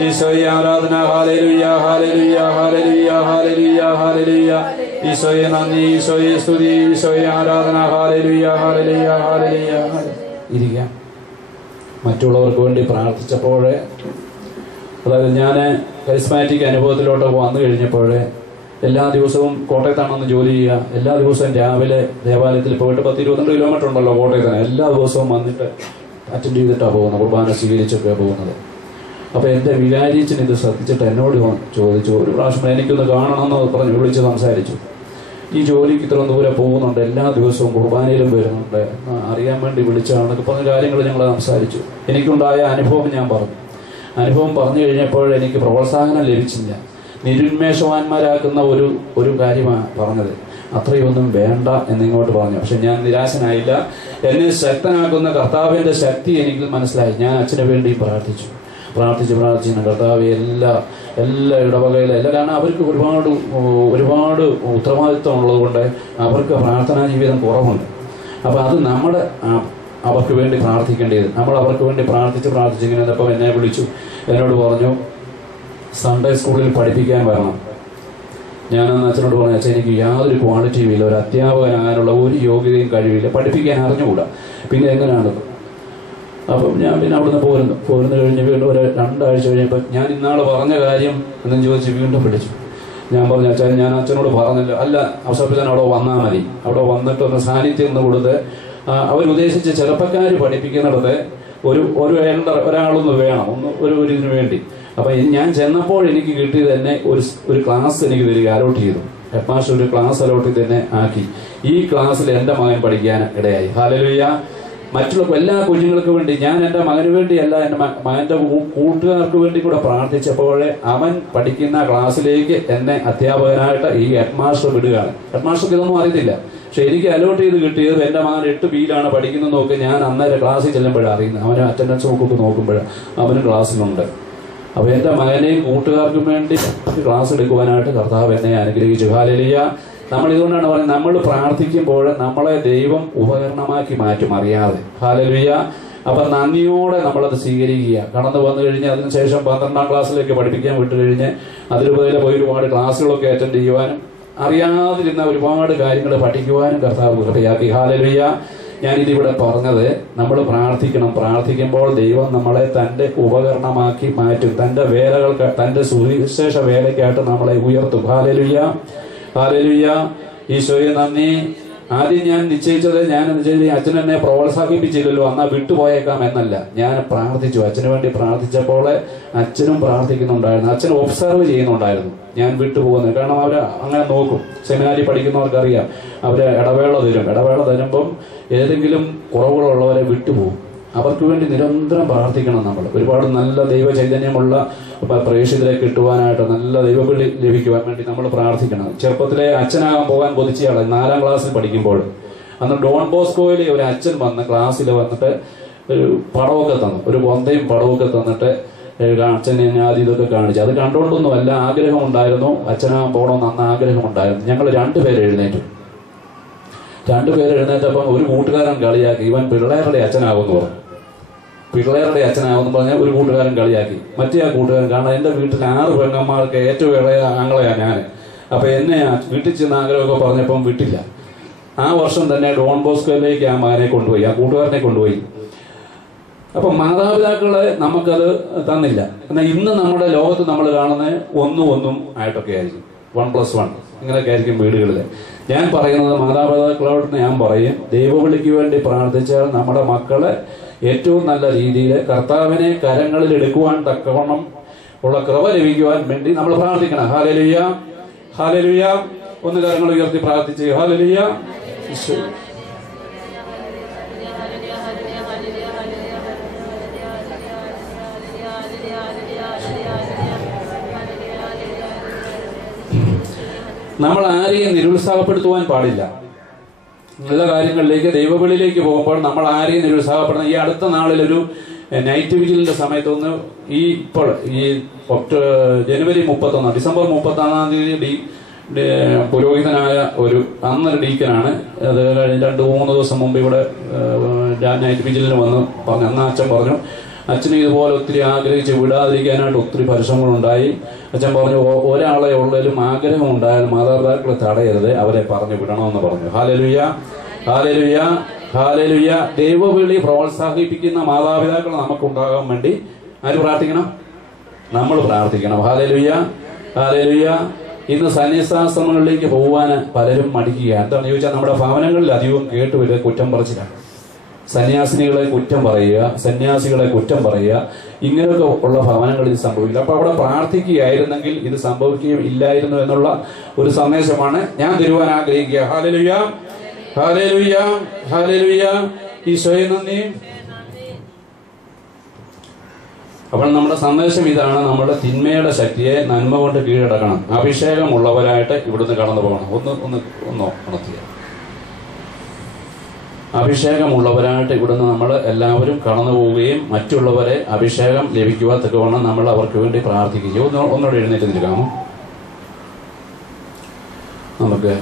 ഈശോയെ ആരാധന. Hallelujah, hallelujah, hallelujah, hallelujah, hallelujah. ഈശോയെ നന്ദി, ഈശോയെ സ്തുതി, ഈശോയെ ആരാധന. Hallelujah, hallelujah, hallelujah. ഇരിക്കാം. മറ്റുള്ളവർക്ക് വേണ്ടി പ്രാർത്ഥിച്ചപ്പോൾ, അതായത് ഞാൻ കരിസ്മാറ്റിക് അനുഭവത്തിലോട്ടൊക്കെ വന്നു കഴിഞ്ഞപ്പോൾ, എല്ലാ ദിവസവും കോട്ടയത്താണെന്ന് ജോലി ചെയ്യുക. എല്ലാ ദിവസവും രാവിലെ ദേവാലയത്തിൽ പോയിട്ട് 10-22 കിലോമീറ്റർ ഉണ്ടല്ലോ കോട്ടയത്തിന്. എല്ലാ ദിവസവും വന്നിട്ട് അറ്റൻഡ് ചെയ്തിട്ടാണ് പോകുന്നത്, കുർബാന സ്വീകരിച്ചൊക്കെയാണ് പോകുന്നത്. അപ്പോൾ എൻ്റെ വികാരിച്ചൻ ഇത് ശ്രദ്ധിച്ചിട്ട് എന്നോട് ചോദിച്ചു, ഒരു പ്രാവശ്യം എനിക്കൊന്ന് കാണണമെന്ന് പറഞ്ഞ് വിളിച്ച് സംസാരിച്ചു. ഈ ജോലിക്ക് ഇത്ര ദൂരെ പോകുന്നുണ്ട്, എല്ലാ ദിവസവും കുർബാനയിലും വരുന്നുണ്ട്, അറിയാൻ വേണ്ടി വിളിച്ചതാണെന്നൊക്കെ പറഞ്ഞ കാര്യങ്ങൾ ഞങ്ങൾ സംസാരിച്ചു. എനിക്കുണ്ടായ അനുഭവം ഞാൻ പറഞ്ഞു. അനുഭവം പറഞ്ഞു കഴിഞ്ഞപ്പോൾ എനിക്ക് പ്രോത്സാഹനം ലഭിച്ചില്ല. നിരുന്മേഷവാന്മാരാക്കുന്ന ഒരു കാര്യമാണ് പറഞ്ഞത്. അത്രയൊന്നും വേണ്ട എന്നിങ്ങോട്ട് പറഞ്ഞു. പക്ഷെ ഞാൻ നിരാശനായില്ല. എന്നെ ശക്തനാക്കുന്ന കർത്താവിൻ്റെ ശക്തി എനിക്ക് മനസ്സിലായി. ഞാൻ അച്ഛന് വേണ്ടി പ്രാർത്ഥിച്ചു. കർത്താവ് എല്ലാ ഇടവകയിലും കാരണം അവർക്ക് ഒരുപാട് ഉത്തരവാദിത്വം ഉള്ളതുകൊണ്ട് അവർക്ക് പ്രാർത്ഥനാ ജീവിതം കുറവുണ്ട്. അപ്പോൾ അത് അവർക്ക് വേണ്ടി പ്രാർത്ഥിക്കേണ്ടത്. നമ്മൾ അവർക്ക് വേണ്ടി പ്രാർത്ഥിച്ച് ഇങ്ങനെ അപ്പം എന്നെ വിളിച്ചു. എന്നോട് പറഞ്ഞു, സൺഡേ സ്കൂളിൽ പഠിപ്പിക്കാൻ വരണം. ഞാനന്ന് അച്ഛനോട് പറഞ്ഞു, അച്ഛൻ എനിക്ക് യാതൊരു ക്വാളിറ്റിയും ഇല്ല, ഒരു അധ്യാപകനാകാനുള്ള ഒരു യോഗ്യതയും കഴിവില്ല, പഠിപ്പിക്കാൻ അറിഞ്ഞുകൂടാ, പിന്നെ എങ്ങനെയാണ്? അപ്പം ഞാൻ പിന്നെ അവിടുന്ന് പോരുന്നു കഴിഞ്ഞ് വീണ്ടും ഒരു 2 ആഴ്ച കഴിഞ്ഞപ്പോൾ ഞാൻ ഇന്നാൾ പറഞ്ഞ കാര്യം എന്നും ചോദിച്ച് വീണ്ടും വിളിച്ചു. ഞാൻ പറഞ്ഞു, അച്ഛൻ ഞാൻ അച്ഛനോട് പറഞ്ഞില്ല. അല്ല അവസരപ്പിച്ചാൻ അവിടെ വന്നാൽ മതി, അവിടെ വന്നിട്ടൊന്ന് സാന്നിധ്യം ഒന്ന് കൊടുത്ത് അവരുദ്ദേശിച്ച് ചെറുപ്പക്കാർ പഠിപ്പിക്കുന്നിടത്ത് ഒരാളൊന്ന് വേണം, ഒരു ഇതിനു വേണ്ടി. അപ്പം ഞാൻ ചെന്നപ്പോൾ എനിക്ക് കിട്ടിയത് തന്നെ ഒരു ക്ലാസ് എനിക്ക് തരിക അലോട്ട് ചെയ്തു. ഹെഡ് മാസ്റ്റർ ഒരു ക്ലാസ് അലോട്ട് തന്നെ ആക്കി. ഈ ക്ലാസ്സിൽ എൻ്റെ മകൻ പഠിക്കാൻ ഇടയായി. ഹല്ലേലൂയ. മറ്റുള്ള എല്ലാ കുഞ്ഞുങ്ങൾക്ക് വേണ്ടി, ഞാൻ എൻ്റെ മകന് വേണ്ടിയല്ല, എൻ്റെ മകൻ്റെ കൂട്ടുകാർക്ക് വേണ്ടി കൂടെ പ്രാർത്ഥിച്ചപ്പോൾ അവൻ പഠിക്കുന്ന ക്ലാസ്സിലേക്ക് എന്നെ അധ്യാപകനായിട്ട് ഈ ഹെഡ് മാസ്റ്റർ വിടുകയാണ്. ഹെഡ് മാസ്റ്റർക്ക് ഇതൊന്നും അറിയത്തില്ല. പക്ഷെ എനിക്ക് അലോട്ട് ചെയ്ത് കിട്ടിയത് എൻ്റെ മകൻ 8 ബിയിലാണ് പഠിക്കുന്നത് നോക്കി ഞാൻ അന്നേരം ക്ലാസ്സിൽ ചെല്ലുമ്പോഴാണ് അറിയുന്നത്. അവന് അറ്റൻഡൻസ് നോക്കൊക്കെ നോക്കുമ്പോൾ അവന് ക്ലാസ്സിലുണ്ട്. അപ്പോൾ എൻ്റെ മകനെയും കൂട്ടുകാർക്കും വേണ്ടി ക്ലാസ് എടുക്കുവാനായിട്ട് കർത്താവ് എന്നെ അനുഗ്രഹിച്ചു. ഹല്ലേലൂയ. നമ്മൾ ഇതുകൊണ്ടാണ് പറയുന്നത്, നമ്മൾ പ്രാർത്ഥിക്കുമ്പോൾ നമ്മളെ ദൈവം ഉപകരണമാക്കി മാറ്റും അറിയാതെ. ഹല്ലേലൂയ. അപ്പം നന്ദിയോടെ നമ്മളത് സ്വീകരിക്കുക. കടന്നു വന്നു കഴിഞ്ഞ് അതിനുശേഷം 12ാം ക്ലാസ്സിലേക്ക് പഠിപ്പിക്കാൻ വിട്ടു കഴിഞ്ഞ് അതിലുപരി പോയി ഒരുപാട് ക്ലാസ്സുകളൊക്കെ അറ്റൻഡ് ചെയ്യുവാനും അറിയാതിരുന്ന ഒരുപാട് കാര്യങ്ങൾ പഠിക്കുവാനും കർത്താവ് കൃപയാക്കി. ഹല്ലേലൂയ. ഞാനിതിവിടെ പറഞ്ഞത്, നമ്മൾ പ്രാർത്ഥിക്കുമ്പോൾ ദൈവം നമ്മളെ തൻ്റെ ഉപകരണമാക്കി മാറ്റും. തൻ്റെ വേലകൾക്ക്, തൻ്റെ സുവിശേഷ വേലയ്ക്കായിട്ട് നമ്മളെ ഉയർത്തും. Hallelujah, hallelujah. ഈശോയെ നന്ദി. ആദ്യം ഞാൻ നിശ്ചയിച്ചത് അച്ഛൻ എന്നെ പ്രോത്സാഹിപ്പിച്ചില്ലല്ലോ, എന്നാൽ വിട്ടുപോയേക്കാം എന്നല്ല. ഞാൻ പ്രാർത്ഥിച്ചു, അച്ഛന് വേണ്ടി പ്രാർത്ഥിച്ചപ്പോൾ അച്ഛനും പ്രാർത്ഥിക്കുന്നുണ്ടായിരുന്നു, അച്ഛൻ ഒബ്സർവ് ചെയ്യുന്നുണ്ടായിരുന്നു. ഞാൻ വിട്ടുപോകുന്നത് കാരണം അവർ അങ്ങനെ നോക്കും. സെമിനാരി പഠിക്കുന്നവർക്കറിയാം, അവർ ഇടവേള തരുമ്പം ഏതെങ്കിലും കുറവുകളുള്ളവരെ വിട്ടുപോകും. അവർക്ക് വേണ്ടി നിരന്തരം പ്രാർത്ഥിക്കണം. നമ്മൾ ഒരുപാട് നല്ല ദൈവ ചൈതന്യമുള്ള പ്രേക്ഷിതരെ കിട്ടുവാനായിട്ട്, നല്ല ദൈവവിളി ലഭിക്കുവാൻ വേണ്ടി നമ്മൾ പ്രാർത്ഥിക്കണം. ചെറുപ്പത്തിലെ അച്ഛനാകാൻ പോകാൻ കൊതിച്ചയാളെ 4ാം ക്ലാസ്സിൽ പഠിക്കുമ്പോൾ അന്ന് ഡോൺ ബോസ്കോയിലെ ഒരു അച്ഛൻ വന്ന് ക്ലാസ്സിൽ വന്നിട്ട് ഒരു പടമൊക്കെ തന്നു, ഒരു കൊന്തയും പടമൊക്കെ തന്നിട്ട് അച്ഛനെ ആദ്യം ഇതൊക്കെ കാണിച്ചു. അത് കണ്ടുകൊണ്ടൊന്നുമല്ല, ആഗ്രഹം ഉണ്ടായിരുന്നു, അച്ഛനാകാൻ പോകണമെന്ന് അന്ന് ആഗ്രഹം ഉണ്ടായിരുന്നു. ഞങ്ങൾ 2 പേര് എഴുന്നേറ്റു. 2 പേര് എഴുന്നേറ്റപ്പം ഒരു കൂട്ടുകാരൻ കളിയാക്കി, ഇവൻ പിള്ളേരുടെ അച്ഛനാകുമെന്ന് പറഞ്ഞു. പിള്ളേരുടെ അച്ഛനാകുമെന്ന് പറഞ്ഞാൽ ഒരു കൂട്ടുകാരൻ കളിയാക്കി. മറ്റേ ആ കൂട്ടുകാരൻ, കാരണം എൻ്റെ വീട്ടിൽ 6 പെങ്ങന്മാർക്ക് ഏറ്റവും ഇളയ ആങ്ങളെയാണ് ഞാൻ. അപ്പം എന്നെ വീട്ടിൽ ചെന്ന് ആഗ്രഹമൊക്കെ പറഞ്ഞപ്പം വിട്ടില്ല. ആ വർഷം തന്നെ ഡോൺ ബോസ്കോയിലേക്ക് ആ മകനെ കൊണ്ടുപോയി, ആ കൂട്ടുകാരനെ കൊണ്ടുപോയി. അപ്പം മാതാപിതാക്കളെ നമുക്കത് തന്നില്ല. എന്നാൽ ഇന്ന് നമ്മുടെ ലോകത്ത് നമ്മൾ കാണുന്നത് 1 ആയിട്ടൊക്കെ ആയിരിക്കും, 1+1 ഇങ്ങനെയൊക്കെ ആയിരിക്കും വീടുകളിൽ. ഞാൻ പറയുന്നത് മാതാപിതാക്കളോട് ഞാൻ പറയും, ദൈവവിളിക്ക് വേണ്ടി പ്രാർത്ഥിച്ചാൽ നമ്മുടെ മക്കളെ ഏറ്റവും നല്ല രീതിയിൽ കർത്താവിനെ കരങ്ങളിൽ എടുക്കുവാൻ തക്കവണ്ണം ഉള്ള കൃപ ലഭിക്കുവാൻ വേണ്ടി നമ്മൾ പ്രാർത്ഥിക്കണം. Hallelujah, hallelujah. ഒന്ന് കരങ്ങൾ ഉയർത്തി പ്രാർത്ഥിച്ച് ഹല്ലേലൂയ. നമ്മൾ ആരെയും നിരുത്സാഹപ്പെടുത്തുവാൻ പാടില്ല. നല്ല കാര്യങ്ങളിലേക്ക്, ദൈവവിളിയിലേക്ക് പോകുമ്പോൾ നമ്മൾ ആരെയും നിരുത്സാഹപ്പെടുന്ന, ഈ അടുത്ത നാളിലൊരു നൈറ്റ് വിജിലിന്റെ സമയത്തൊന്ന് ഇപ്പോൾ ജനുവരി 31, ഡിസംബർ 31-ാം തീയതി പുരോഹിതനായ അന്നൊരു ഡീക്കനാണ്. അത് കഴിഞ്ഞ് 2-3 ദിവസം മുമ്പ് ഇവിടെ നൈറ്റ് വിജിലിന് വന്ന് പറഞ്ഞു. അന്ന് അച്ഛൻ പറഞ്ഞു, അച്ഛനും ഇതുപോലെ ഒത്തിരി ആഗ്രഹിച്ച് വിടാതിരിക്കാനായിട്ട് ഒത്തിരി പരിശ്രമങ്ങളുണ്ടായി. അച്ഛൻ പറഞ്ഞു, ഒരാളെ ഉള്ളതിലും ആഗ്രഹം ഉണ്ടായാൽ മാതാപിതാക്കളെ തടയരുത്, അവരെ പറഞ്ഞു വിടണമെന്ന് പറഞ്ഞു. Hallelujah, hallelujah, hallelujah. ദൈവവിളി പ്രോത്സാഹിപ്പിക്കുന്ന മാതാപിതാക്കൾ നമുക്കുണ്ടാകാൻ വേണ്ടി ആര് പ്രാർത്ഥിക്കണം? നമ്മൾ പ്രാർത്ഥിക്കണം. Hallelujah, hallelujah. ഇന്ന് സന്യാസാശ്രമങ്ങളിലേക്ക് പോകാൻ പലരും മടിക്കുകയാണ്. എന്താണെന്ന് ചോദിച്ചാൽ നമ്മുടെ ഭവനങ്ങളിൽ അധികവും കേട്ടുവരുക കുറ്റം പറച്ചിലാണ്. സന്യാസിനികളെ കുറ്റം പറയുക, സന്യാസികളെ കുറ്റം പറയുക, ഇങ്ങനെയൊക്കെ ഉള്ള ഭവനങ്ങളിൽ സംഭവിക്കില്ല. അപ്പൊ അവിടെ പ്രാർത്ഥിക്കുകയായിരുന്നെങ്കിൽ ഇത് സംഭവിക്കുകയും ഇല്ലായിരുന്നു എന്നുള്ള ഒരു സന്ദേശമാണ് ഞാൻ തരുവാൻ ആഗ്രഹിക്കുക. Hallelujah, hallelujah, hallelujah. ഈശോയെ നന്ദി. അപ്പോൾ നമ്മുടെ സന്ദേശം ഇതാണ്: നമ്മുടെ തിന്മയുടെ ശക്തിയെ നന്മ കൊണ്ട് കീഴടക്കണം. അഭിഷേകമുള്ളവരായിട്ട് ഇവിടുന്ന് കടന്നു പോകണം. ഒന്നോ ഉണർത്തിയ അഭിഷേകമുള്ളവരായിട്ട് ഇവിടുന്ന് നമ്മൾ എല്ലാവരും കടന്നു പോവുകയും മറ്റുള്ളവരെ അഭിഷേകം ലഭിക്കുവാൻ തക്കവണ്ണം നമ്മൾ അവർക്ക് വേണ്ടി പ്രാർത്ഥിക്കുകയും. ഒന്നുകൂടെ എഴുന്നേറ്റ് നിൽക്കാമോ? നമുക്ക്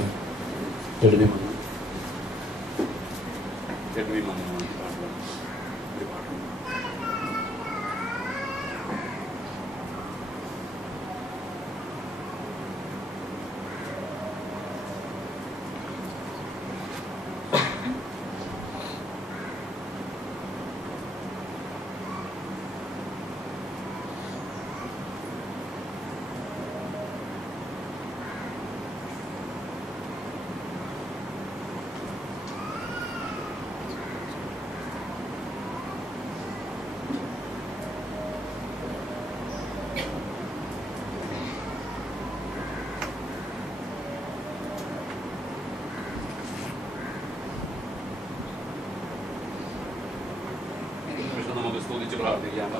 സ്തുതിച്ച് പ്രാർത്ഥിക്കാം.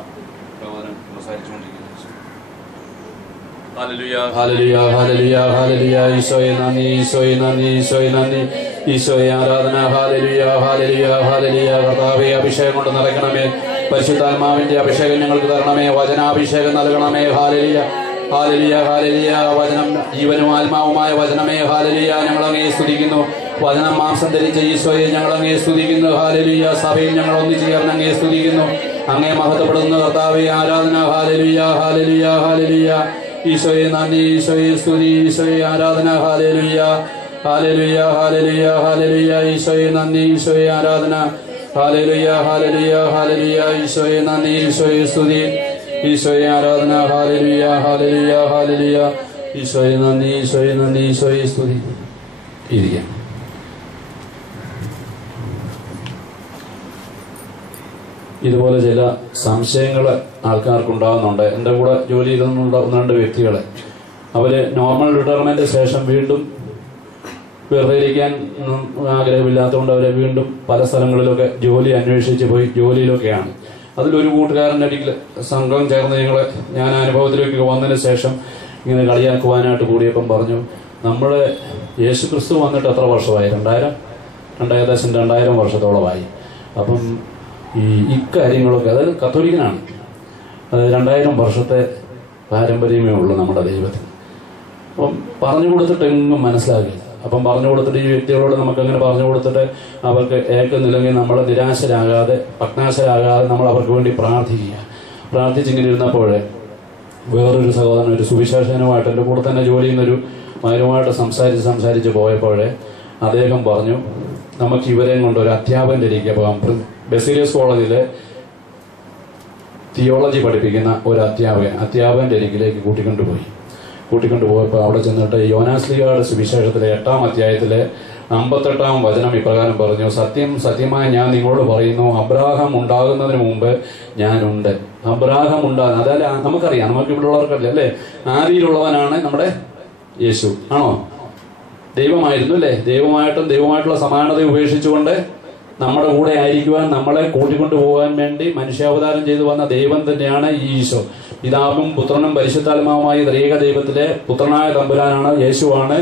Hallelujah, hallelujah, hallelujah, hallelujah. ഈശോയെ നന്ദി, ഈശോയെ നന്ദി, ഈശോയെ നന്ദി, ഈശോയെ ആരാധന. Hallelujah, hallelujah, hallelujah. കർത്താവേ, അഭിഷേകം കൊണ്ട് നിറയ്ക്കണമേ. പരിശുദ്ധാത്മാവിന്റെ അഭിഷേകം ഞങ്ങൾക്ക് തരണമേ. വചനാഭിഷേകം നൽകണമേ. Hallelujah, hallelujah, hallelujah. വചനം ജീവനും ആത്മാവുമായ വചനമേ, ഹല്ലേലൂയ. ഞങ്ങൾ അങ്ങയെ സ്തുതിക്കുന്നു. വചനം മാംസം ധരിച്ച ഈശോയെ ഞങ്ങൾ അങ്ങയെ സ്തുതിക്കുന്നു. ഹല്ലേലൂയ. സഭയിൽ ഞങ്ങൾ ഒന്നിച്ചു ചേർന്ന് അങ്ങയെ സ്തുതിക്കുന്നു. അങ്ങയെ മഹത്വപ്പെടുന്ന കർത്താവേ, ആരാധന. Hallelujah, hallelujah, hallelujah. ഈശോയെ നന്ദി, ഈശോയെ സ്തുതി, ഈശോയെ ആരാധന. Hallelujah, hallelujah, hallelujah, hallelujah. ഈശോയെ നന്ദി, ഈശോയെ ആരാധന. Hallelujah, hallelujah, hallelujah. ഈശോയെ നന്ദി, ഈശോയെ സ്തുതി, ഈശോയെ ആരാധന. Hallelujah, hallelujah, hallelujah. ഈശോയെ നന്ദി, ഈശോയെ നന്ദി, ഈശോയെ സ്തുതി. ഇരിക്കാം. ഇതുപോലെ ചില സംശയങ്ങൾ ആൾക്കാർക്കുണ്ടാകുന്നുണ്ട്. എൻ്റെ കൂടെ ജോലി ചെയ്തുകൊണ്ട് ഒന്ന് രണ്ട് വ്യക്തികൾ, അവര് നോർമൽ റിട്ടയർമെന്റ് ശേഷം വീണ്ടും വെറുതെ ഇരിക്കാൻ ആഗ്രഹമില്ലാത്തതുകൊണ്ട് അവരെ വീണ്ടും പല സ്ഥലങ്ങളിലൊക്കെ ജോലി അന്വേഷിച്ച് പോയി ജോലിയിലൊക്കെയാണ്. അതിലൊരു കൂട്ടുകാരൻ്റെ അടിയിൽ സംഘം ചേർന്ന് ഞാൻ അനുഭവത്തിലേക്ക് വന്നതിന് ശേഷം ഇങ്ങനെ കളിയാക്കുവാനായിട്ട് കൂടിയപ്പം പറഞ്ഞു, നമ്മുടെ യേശുക്രിസ്തു വന്നിട്ട് എത്ര വർഷമായി? 2000 വർഷത്തോളമായി. അപ്പം ഇക്കാര്യങ്ങളൊക്കെ, അതായത് കത്തോലിക്കനാണ്, അത് 2000 വർഷത്തെ പാരമ്പര്യമേ ഉള്ളൂ നമ്മുടെ ദൈവത്തിന്. അപ്പം പറഞ്ഞു കൊടുത്തിട്ട് എങ്ങും മനസ്സിലാകില്ല. അപ്പം പറഞ്ഞു കൊടുത്തിട്ട് ഈ വ്യക്തികളോട് നമുക്കങ്ങനെ പറഞ്ഞു കൊടുത്തിട്ട് അവർക്ക് ഏക്കുന്നില്ലെങ്കിൽ നമ്മൾ നിരാശരാകാതെ ഭഗ്നാശരാകാതെ നമ്മൾ അവർക്ക് വേണ്ടി പ്രാർത്ഥിച്ചിങ്ങനെ ഇരുന്നപ്പോൾ വേറൊരു സഹോദരൻ, ഒരു സുവിശേഷനുമായിട്ട് എൻ്റെ കൂടെ തന്നെ ജോലി ചെയ്യുന്നൊരു മകനുമായിട്ട് സംസാരിച്ച് പോയപ്പോൾ അദ്ദേഹം പറഞ്ഞു, നമുക്ക് ഇവരെയും കൊണ്ട് ഒരു അധ്യാപകൻ്റെ ഇരിക്കുക പോകാം. ബെസിലിയസ് കോളേജിലെ തിയോളജി പഠിപ്പിക്കുന്ന ഒരു അധ്യാപകൻ്റെ അരികിലേക്ക് കൂട്ടിക്കൊണ്ടുപോയപ്പോൾ അവിടെ ചെന്നിട്ട് യോനാസ്ലിയുടെ സുവിശേഷത്തിലെ 8-ാം അധ്യായത്തിലെ 58-ാം വചനം ഇപ്രകാരം പറഞ്ഞു, സത്യം സത്യമായി ഞാൻ നിങ്ങളോട് പറയുന്നു, അബ്രാഹാം ഉണ്ടാകുന്നതിന് മുമ്പ് ഞാനുണ്ട്. അബ്രാഹാം ഉണ്ടാകുന്ന, അതായത് നമുക്കറിയാം, നമുക്ക് ഇവിടെ ഉള്ളവർക്കല്ലേ അല്ലേ, ആദിയിലുള്ളവനാണ് നമ്മുടെ യേശു. ആണോ? ദൈവമായിരുന്നു അല്ലേ? ദൈവമായിട്ടുള്ള സമാനത ഉപേക്ഷിച്ചുകൊണ്ട് നമ്മുടെ കൂടെ ആയിരിക്കുവാൻ, നമ്മളെ കൂട്ടിക്കൊണ്ടുപോകാൻ വേണ്ടി മനുഷ്യാവതാരം ചെയ്തു വന്ന ദൈവം തന്നെയാണ് ഈ ഈശോ. പിതാവും പുത്രനും പരിശുദ്ധാത്മാവുമായി ത്രിയേക ദൈവത്തിലെ പുത്രനായ തമ്പുരാനാണ്, യേശുവാണ്.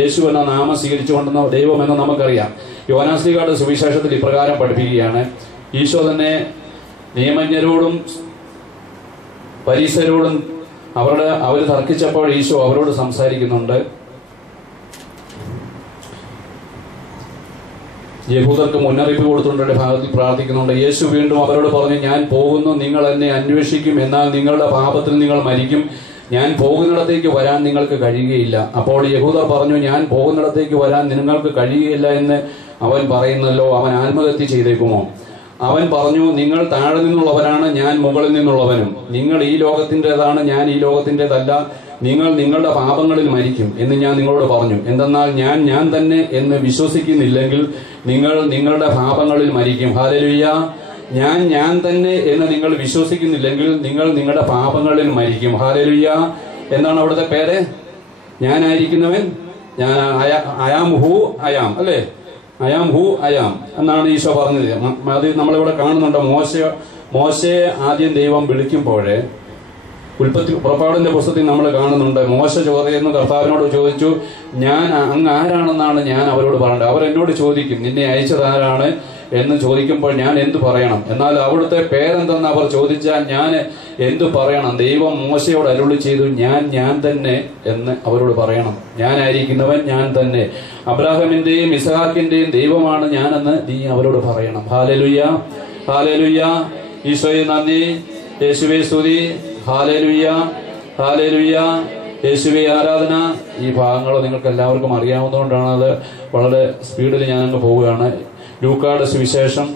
യേശു എന്ന നാമം സ്വീകരിച്ചുകൊണ്ടുന്ന ദൈവമെന്ന് നമുക്കറിയാം. യോനാസ്ലിയുടെ സുവിശേഷത്തിൽ ഇപ്രകാരം പഠിപ്പിക്കുകയാണ്, ഈശോ തന്നെ നിയമജ്ഞരോടും പരീശരോടും അവർ തർക്കിച്ചപ്പോൾ ഈശോ അവരോട് സംസാരിക്കുന്നുണ്ട്. യഹൂദർക്ക് മുന്നറിയിപ്പ് കൊടുത്തുകൊണ്ടുള്ള ഭാഗത്തിൽ പ്രാർത്ഥിക്കുന്നുണ്ട്. യേശു വീണ്ടും അവരോട് പറഞ്ഞു, ഞാൻ പോകുന്നു, നിങ്ങൾ എന്നെ അന്വേഷിക്കും, എന്നാൽ നിങ്ങളുടെ പാപത്തിൽ നിങ്ങൾ മരിക്കും. ഞാൻ പോകുന്നിടത്തേക്ക് വരാൻ നിങ്ങൾക്ക് കഴിയുകയില്ല. അപ്പോൾ യഹൂദർ പറഞ്ഞു, ഞാൻ പോകുന്നിടത്തേക്ക് വരാൻ നിങ്ങൾക്ക് കഴിയുകയില്ല എന്ന് അവൻ പറയുന്നല്ലോ, അവൻ ആത്മഹത്യ ചെയ്തേക്കുമോ? അവൻ പറഞ്ഞു, നിങ്ങൾ താഴെ നിന്നുള്ളവരാണ്, ഞാൻ മുകളിൽ നിന്നുള്ളവനും. നിങ്ങൾ ഈ ലോകത്തിൻ്റെതാണ്, ഞാൻ ഈ ലോകത്തിൻ്റെതല്ല. നിങ്ങൾ നിങ്ങളുടെ പാപങ്ങളിൽ മരിക്കും എന്ന് ഞാൻ നിങ്ങളോട് പറഞ്ഞു. എന്തെന്നാൽ ഞാൻ തന്നെ എന്ന് വിശ്വസിക്കുന്നില്ലെങ്കിൽ നിങ്ങൾ നിങ്ങളുടെ പാപങ്ങളിൽ മരിക്കും. ഹല്ലേലൂയ. ഞാൻ തന്നെ എന്ന് നിങ്ങൾ വിശ്വസിക്കുന്നില്ലെങ്കിൽ നിങ്ങൾ നിങ്ങളുടെ പാപങ്ങളിൽ മരിക്കും. ഹല്ലേലൂയ. എന്താണ് അവിടുത്തെ പേര്? ഞാനായിരിക്കുന്നവൻ, ഞാൻ അയാം ഹു അയാം, അല്ലേ? അയാം ഹു അയാം എന്നാണ് ഈശോ പറഞ്ഞത്. അത് നമ്മളിവിടെ കാണുന്നുണ്ട്. മോശയെ ആദ്യം ദൈവം വിളിക്കുമ്പോഴേ പുറപ്പാടിന്റെ പുസ്തകത്തിൽ നമ്മൾ കാണുന്നുണ്ട്. മോശ ചോദിക്കുന്ന കർത്താവിനോട് ചോദിച്ചു, ഞാൻ അങ്ങ് ആരാണെന്നാണ് ഞാൻ അവരോട് പറയേണ്ടത്. അവരെന്നോട് ചോദിക്കും, നിന്നെ അയച്ചത് ആരാണ് എന്ന് ചോദിക്കുമ്പോൾ ഞാൻ എന്തു പറയണം? എന്നാൽ അവിടുത്തെ പേരെന്തെന്ന് അവർ ചോദിച്ചാൽ ഞാൻ എന്തു പറയണം? ദൈവം മോശയോട് അരുളി ചെയ്തു, ഞാൻ തന്നെ എന്ന് അവരോട് പറയണം. ഞാനായിരിക്കുന്നവൻ ഞാൻ തന്നെ, അബ്രാഹാമിന്റെയും ഇസ്ഹാക്കിന്റെയും ദൈവമാണ് ഞാനെന്ന് നീ അവരോട് പറയണം. Hallelujah, hallelujah. ഈശോയെ നന്ദി, യേശുവേ സ്തുതി. Hallelujah, hallelujah. യേശുവേ ആരാധന. ഈ ഭാഗങ്ങൾ നിങ്ങൾക്ക് എല്ലാവർക്കും അറിയാവുന്നതുകൊണ്ടാണ് അത് വളരെ സ്പീഡിൽ ഞാനങ്ങ് പോവുകയാണ്. ലൂക്കായുടെ സുവിശേഷം,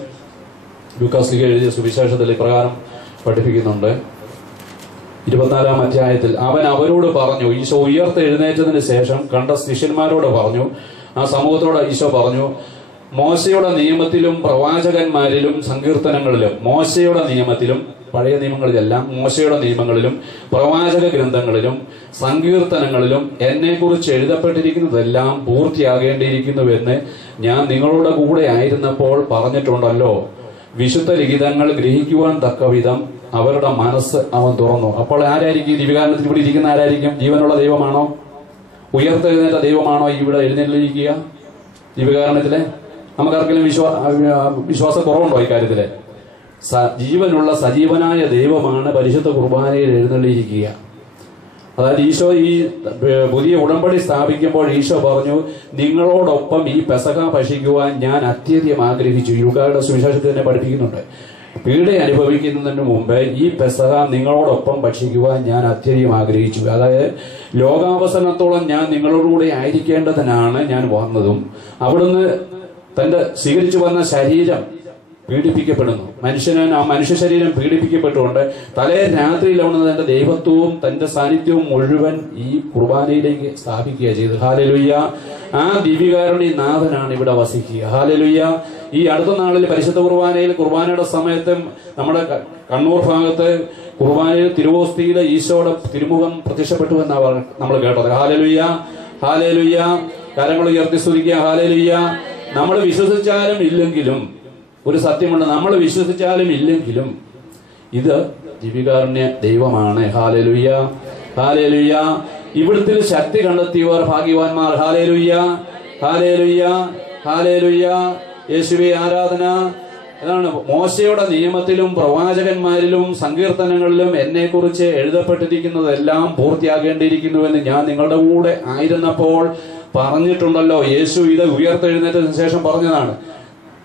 ലൂക്കാസ് എഴുതിയ സുവിശേഷത്തിൽ ഇപ്രകാരം പഠിപ്പിക്കുന്നുണ്ട്. 24-ാം അധ്യായത്തിൽ അവൻ അവരോട് പറഞ്ഞു, ഈശോ ഉയർത്തെഴുന്നേറ്റതിന് ശേഷം കണ്ട ശിഷ്യന്മാരോട് പറഞ്ഞു, ആ സമൂഹത്തോട് ഈശോ പറഞ്ഞു, മോശയുടെ നിയമത്തിലും പ്രവാചകന്മാരിലും സങ്കീർത്തനങ്ങളിലും, മോശയുടെ നിയമത്തിലും, പഴയ നിയമങ്ങളിലെല്ലാം, മോശയുടെ നിയമങ്ങളിലും പ്രവാചക ഗ്രന്ഥങ്ങളിലും സങ്കീർത്തനങ്ങളിലും എന്നെക്കുറിച്ച് എഴുതപ്പെട്ടിരിക്കുന്നതെല്ലാം പൂർത്തിയാകേണ്ടിയിരിക്കുന്നുവെന്ന് ഞാൻ നിങ്ങളുടെ കൂടെ ആയിരുന്നപ്പോൾ പറഞ്ഞിട്ടുണ്ടല്ലോ. വിശുദ്ധ ലിഖിതങ്ങൾ ഗ്രഹിക്കുവാൻ തക്കവിധം അവരുടെ മനസ്സ് അവൻ തുറന്നു. അപ്പോൾ ആരായിരിക്കും ദിവ്യകാരണത്തിൽ ഇവിടെ ഇരിക്കുന്ന? ആരായിരിക്കും? ജീവനുള്ള ദൈവമാണോ? ഉയർത്തെഴുന്നേറ്റ ദൈവമാണോ ഇവിടെ എഴുന്നേറ്റിരിക്കുക? ദിവ്യകാരണത്തിലെ നമുക്കാർക്കെങ്കിലും വിശ്വാസ കുറവുണ്ടോ ഇക്കാര്യത്തില്? ജീവനുള്ള സജീവനായ ദൈവമാണ് പരിശുദ്ധ കുർബാനയിൽ എഴുന്നള്ളിയിരിക്കുക. അതായത് ഈശോ ഈ പുതിയ ഉടമ്പടി സ്ഥാപിക്കുമ്പോൾ ഈശോ പറഞ്ഞു, നിങ്ങളോടൊപ്പം ഈ പെസഹ ഭക്ഷിക്കുവാൻ ഞാൻ അത്യധികം ആഗ്രഹിച്ചു. യൂദായുടെ സുവിശേഷത്തിൽ തന്നെ പഠിപ്പിക്കുന്നുണ്ട്. പീഡ അനുഭവിക്കുന്നതിന് മുമ്പ് ഈ പെസഹ നിങ്ങളോടൊപ്പം ഭക്ഷിക്കുവാൻ ഞാൻ അത്യധികം ആഗ്രഹിച്ചു. അതായത് ലോകാവസാനത്തോളം ഞാൻ നിങ്ങളോടുകൂടെ ആയിരിക്കേണ്ടതിനാണ് ഞാൻ വന്നതും അവിടുന്ന് തന്റെ സ്വീകരിച്ചു വന്ന ശരീരം പീഡിപ്പിക്കപ്പെടുന്നു. ആ മനുഷ്യ ശരീരം പീഡിപ്പിക്കപ്പെട്ടുകൊണ്ട് തലേ രാത്രിയിൽ അവിടെ തന്റെ ദൈവത്വവും തന്റെ സാന്നിധ്യവും മുഴുവൻ ഈ കുർബാനയിലേക്ക് സ്ഥാപിക്കുക ചെയ്തു. ഹല്ലേലൂയ. ആ ദിവ്യകാരുണ്യ നാഥനാണ് ഇവിടെ വസിക്കുക. ഹല്ലേലൂയ. ഈ അടുത്ത നാളിൽ പരിശുദ്ധ കുർബാനയിൽ, കുർബാനയുടെ സമയത്ത് നമ്മുടെ കണ്ണൂർ ഭാഗത്ത് കുർബാനയിൽ തിരുവോസ്തിയിൽ ഈശോയുടെ തിരുമുഖം പ്രത്യക്ഷപ്പെട്ടു എന്നാണ് നമ്മൾ കേട്ടത്. Hallelujah, hallelujah. കരങ്ങൾ ഉയർത്തി സ്തുതിക്കുക. ഹല്ലേലൂയ. നമ്മൾ വിശ്വസിച്ചാലും ഇല്ലെങ്കിലും ഒരു സത്യമുണ്ട്, നമ്മൾ വിശ്വസിച്ചാലും ഇല്ലെങ്കിലും ഇത് ദിവ്യകാരുണ്യ ദൈവമാണ്. Hallelujah, hallelujah. ഇവിടുത്തെ ശക്തി കണ്ടെത്തിയവർ ഭാഗ്യവാന്മാർ. Hallelujah, hallelujah, hallelujah. യേശുവേ ആരാധന. അതാണ് മോശയുടെ നിയമത്തിലും പ്രവാചകന്മാരിലും സങ്കീർത്തനങ്ങളിലും എന്നെക്കുറിച്ച് എഴുതപ്പെട്ടിരിക്കുന്നതെല്ലാം പൂർത്തിയാകേണ്ടിയിരിക്കുന്നുവെന്ന് ഞാൻ നിങ്ങളുടെ കൂടെ ആയിരുന്നപ്പോൾ പറഞ്ഞിട്ടുണ്ടല്ലോ. യേശു ഇത് ഉയർത്തെഴുന്നേറ്റതിന് ശേഷം പറഞ്ഞതാണ്.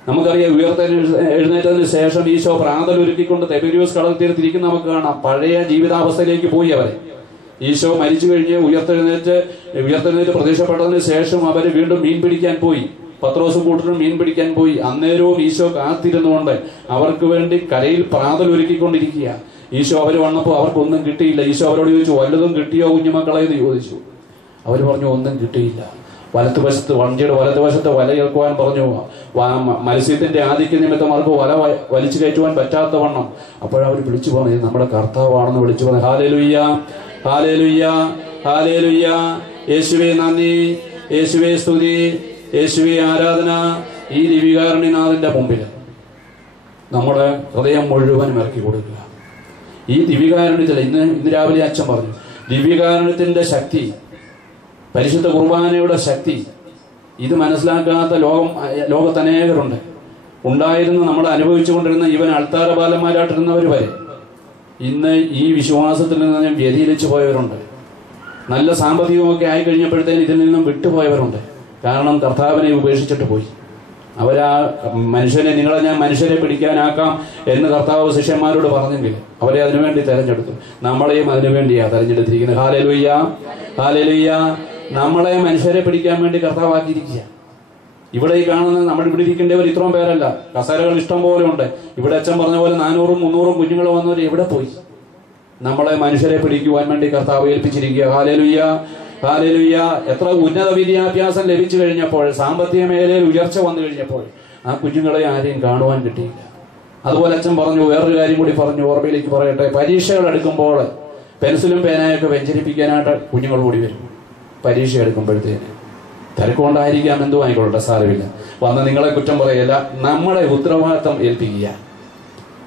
നമുക്കറിയാം, ഉയർത്തെഴുന്നേറ്റതിന് ശേഷം ഈശോ പ്രാതലൊരുക്കിക്കൊണ്ട് തെബേരിയോസ് കടൽ തീരത്തിരിക്കുന്ന നമുക്ക് കാണാം. പഴയ ജീവിതാവസ്ഥയിലേക്ക് പോയി അവരെ. ഈശോ മരിച്ചു കഴിഞ്ഞ് ഉയർത്തെഴുന്നേറ്റ് പ്രത്യക്ഷപ്പെട്ടതിന് ശേഷം അവര് വീണ്ടും മീൻ പിടിക്കാൻ പോയി. പത്രോസും കൂട്ടരും മീൻ പിടിക്കാൻ പോയി. അന്നേരവും ഈശോ കാത്തിരുന്നുകൊണ്ട് അവർക്ക് വേണ്ടി കരയിൽ പ്രാതലൊരുക്കിക്കൊണ്ടിരിക്കുക. ഈശോ അവർ വന്നപ്പോൾ അവർക്കൊന്നും കിട്ടിയില്ല. ഈശോ അവരോട് ചോദിച്ചു, വല്ലതും കിട്ടിയോ കുഞ്ഞുമക്കളെ എന്ന് ചോദിച്ചു. അവർ പറഞ്ഞു, ഒന്നും കിട്ടിയില്ല. വഞ്ചിയുടെ വലതുവശത്ത് വല ഇറക്കുവാൻ പറഞ്ഞു. മത്സ്യത്തിന്റെ ആധിക്യ നിമിത്തം അവർക്ക് വല വലിച്ചു കയറ്റുവാൻ പറ്റാത്തവണ്ണം. അപ്പോഴവർ വിളിച്ചു പറഞ്ഞു, നമ്മുടെ കർത്താവാണെന്ന് വിളിച്ചു പറഞ്ഞു. Hallelujah, hallelujah, hallelujah. യേശുവേ നന്ദി, യേശുവേ സ്തുതി, യേശുവേ ആരാധന. ഈ ദിവ്യകാരുണ്യനാഥന്റെ മുമ്പിൽ നമ്മുടെ ഹൃദയം മുഴുവൻ ഇറക്കി കൊടുക്കുക. ഈ ദിവ്യകാരുണ്യത്തിൽ ഇന്ന് രാവിലെ അച്ഛൻ പറഞ്ഞു, ദിവ്യകാരുണ്യത്തിന്റെ ശക്തി, പരിശുദ്ധ കുർബാനയുടെ ശക്തി, ഇത് മനസ്സിലാക്കാത്ത ലോകത്തനേകരുണ്ട്. ഉണ്ടായിരുന്ന നമ്മൾ അനുഭവിച്ചുകൊണ്ടിരുന്ന ഇവൻ അൾത്താര ബാലന്മാരായിട്ടിരുന്നവർ വരെ ഇന്ന് ഈ വിശ്വാസത്തിൽ നിന്ന് വ്യതിചലിച്ചു പോയവരുണ്ട്. നല്ല സാമ്പത്തികമൊക്കെ ആയി കഴിഞ്ഞപ്പോഴത്തേന് ഇതിൽ നിന്നും വിട്ടുപോയവരുണ്ട്. കാരണം കർത്താവിനെ ഉപേക്ഷിച്ചിട്ട് പോയി. അവരാ മനുഷ്യനെ, നിങ്ങളെ ഞാൻ മനുഷ്യരെ പിടിക്കാനാക്കാം എന്ന് കർത്താവ് ശിഷ്യന്മാരോട് പറഞ്ഞെങ്കിൽ അവരെ അതിനുവേണ്ടി തെരഞ്ഞെടുത്തു. നമ്മളെയും അതിനുവേണ്ടിയാണ് തെരഞ്ഞെടുത്തിരിക്കുന്നത്. Hallelujah, hallelujah. നമ്മളെ മനുഷ്യരെ പിടിക്കാൻ വേണ്ടി കർത്താവാക്കിയിരിക്കുക. ഇവിടെ ഈ കാണുന്ന നമ്മൾ ഇവിടെ ഇരിക്കേണ്ടവർ ഇത്രയും പേരല്ല, കസേരകൾ ഇഷ്ടം പോലെ ഉണ്ട്. ഇവിടെ അച്ഛൻ പറഞ്ഞ പോലെ 400-300 കുഞ്ഞുങ്ങൾ വന്നവർ എവിടെ പോയി? നമ്മളെ മനുഷ്യരെ പിടിക്കുവാൻ വേണ്ടി കർത്താവ് ഏൽപ്പിച്ചിരിക്കുക. Hallelujah, hallelujah. എത്ര ഉന്നത വിദ്യാഭ്യാസം ലഭിച്ചു കഴിഞ്ഞപ്പോൾ, സാമ്പത്തിക മേഖലയിൽ ഉയർച്ച വന്നു കഴിഞ്ഞപ്പോൾ ആ കുഞ്ഞുങ്ങളെ ആരെയും കാണുവാൻ കിട്ടിയില്ല. അതുപോലെ അച്ഛൻ പറഞ്ഞു, വേറൊരു കാര്യം കൂടി പറഞ്ഞു, ഓർമ്മയിലേക്ക് പറയട്ടെ. പരീക്ഷകൾ എടുക്കുമ്പോൾ പെൻസിലും പേനയൊക്കെ വെഞ്ചരിപ്പിക്കാനായിട്ട് കുഞ്ഞുങ്ങൾ കൂടി വരും. പരീക്ഷ എടുക്കുമ്പോഴത്തേന് തിരക്കുകൊണ്ടായിരിക്കാം, എന്തോ ആയിക്കൊള്ളട്ടെ, സാരമില്ല. വന്ന് നിങ്ങളെ കുറ്റം പറയല്ല, നമ്മുടെ ഉത്തരവാദിത്തം ഏൽപ്പിക്കുക.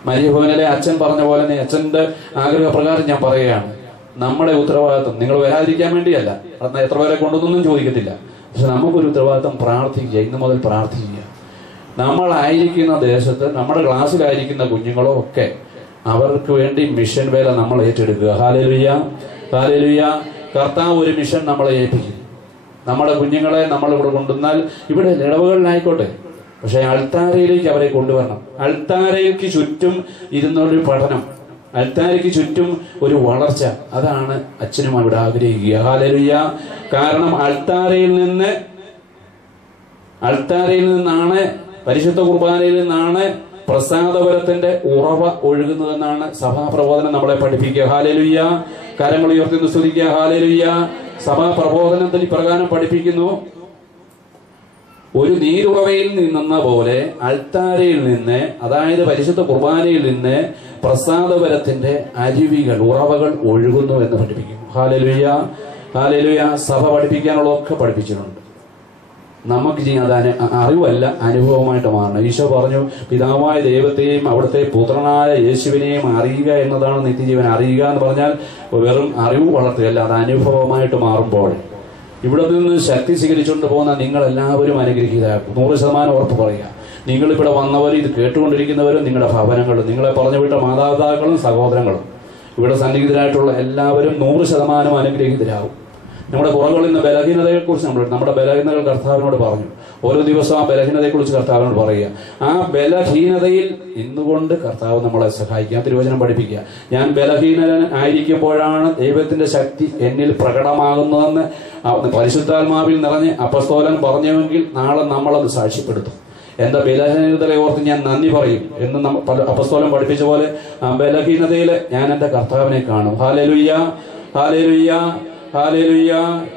മരിയഭവനിലെ അച്ഛൻ പറഞ്ഞ പോലെ തന്നെ അച്ഛന്റെ ആഗ്രഹപ്രകാരം ഞാൻ പറയുകയാണ്, നമ്മുടെ ഉത്തരവാദിത്തം. നിങ്ങൾ വരാതിരിക്കാൻ വേണ്ടിയല്ല, എത്ര പേരെ കൊണ്ടൊന്നും ചോദിക്കത്തില്ല. പക്ഷെ നമുക്കൊരു ഉത്തരവാദിത്തം പ്രാർത്ഥിക്കുക. ഇന്ന് മുതൽ പ്രാർത്ഥിക്കുക. നമ്മളായിരിക്കുന്ന ദേശത്ത്, നമ്മുടെ ക്ലാസ്സിലായിരിക്കുന്ന കുഞ്ഞുങ്ങളോ ഒക്കെ അവർക്ക് വേണ്ടി മിഷൻ വേല നമ്മൾ ഏറ്റെടുക്കുക. Hallelujah, hallelujah. കർത്താവ് ഒരു മിഷൻ നമ്മളെ ഏൽപ്പിക്കും. നമ്മുടെ കുഞ്ഞുങ്ങളെ നമ്മൾ ഇവിടെ കൊണ്ടുവന്നാൽ, ഇവിടെ ഇടവകളിലായിക്കോട്ടെ, പക്ഷെ അൾത്താരയിലേക്ക് അവരെ കൊണ്ടുവരണം. അൾത്താരയ്ക്ക് ചുറ്റും ഇരുന്നൊരു പഠനം, അൾത്താരയ്ക്ക് ചുറ്റും ഒരു വളർച്ച, അതാണ് അച്ഛനും അവിടെ ആഗ്രഹിക്കുക. ഹല്ലേലൂയ. കാരണം അൾത്താരയിൽ നിന്നാണ്, പരിശുദ്ധ കുർബാനയിൽ നിന്നാണ് പ്രസാദപരത്തിന്റെ ഉറവ ഒഴുകുന്നതെന്നാണ് സഭാപ്രബോധനം നമ്മളെ പഠിപ്പിക്കുക. ഹല്ലേലൂയ. കരങ്ങൾ ഉയർത്തി സ്തുതിക്കുക. ഹല്ലേലൂയ. സഭാപ്രബോധനത്തിൽ ഇപ്രകാരം പഠിപ്പിക്കുന്നു, ഒരു നീരുറവയിൽ നിന്നെന്ന പോലെ അൾത്താരയിൽ നിന്ന്, അതായത് പരിശുദ്ധ കുർബാനയിൽ നിന്ന് പ്രസാദപരത്തിന്റെ അരുവികൾ, ഉറവകൾ ഒഴുകുന്നു എന്ന് പഠിപ്പിക്കുന്നു. Hallelujah, hallelujah. സഭ പഠിപ്പിക്കാനുള്ളതൊക്കെ പഠിപ്പിച്ചിട്ടുണ്ട്. നമുക്ക് അത് അറിവല്ല, അനുഭവമായിട്ട് മാറണം. ഈശോ പറഞ്ഞു, പിതാവായ ദൈവത്തെയും അവിടുത്തെ പുത്രനായ യേശുവിനെയും അറിയുക എന്നതാണ് നിത്യജീവൻ. അറിയുക എന്ന് പറഞ്ഞാൽ വെറും അറിവ് വളർത്തുകയല്ല, അത് അനുഭവമായിട്ട് മാറുമ്പോൾ ഇവിടെ നിന്ന് ശക്തി സ്വീകരിച്ചുകൊണ്ട് പോകുന്ന നിങ്ങളെല്ലാവരും അനുഗ്രഹീതരാകും. 100% ഉറപ്പ് പറയുക. നിങ്ങളിവിടെ വന്നവരും ഇത് കേട്ടുകൊണ്ടിരിക്കുന്നവരും നിങ്ങളുടെ ഭവനങ്ങളും നിങ്ങളെ പറഞ്ഞു വിട്ട മാതാപിതാക്കളും സഹോദരങ്ങളും ഇവിടെ സന്നിഹിതരായിട്ടുള്ള എല്ലാവരും 100% അനുഗ്രഹീതരാകും. നമ്മുടെ പുറകളിൽ നിന്ന് ബലഹീനതയെക്കുറിച്ച് നമ്മുടെ ബലഹീനതകൾ കർത്താവിനോട് പറഞ്ഞു. ഓരോ ദിവസവും ആ ബലഹീനതയെക്കുറിച്ച് കർത്താവിനോട് പറയുക. ആ ബലഹീനതയിൽ ഇന്നുകൊണ്ട് കർത്താവ് നമ്മളെ സഹായിക്കുക. തിരുവചനം പഠിപ്പിക്കുക. ഞാൻ ബലഹീനൻ ആയിരിക്കുമ്പോഴാണ് ദൈവത്തിന്റെ ശക്തി എന്നിൽ പ്രകടമാകുന്നതെന്ന് പരിശുദ്ധാത്മാവിൽ നിറഞ്ഞ് അപ്പസ്തോലൻ പറഞ്ഞുവെങ്കിൽ നാളെ നമ്മളത് സാക്ഷ്യപ്പെടുത്തും. എന്റെ ബലഹീനതയെ ഓർത്ത് ഞാൻ നന്ദി പറയും എന്ന് അപ്പസ്തോലൻ പഠിപ്പിച്ച പോലെ ആ ബലഹീനതയിൽ ഞാൻ എന്റെ കർത്താവിനെ കാണും. Hallelujah, hallelujah, hallelujah.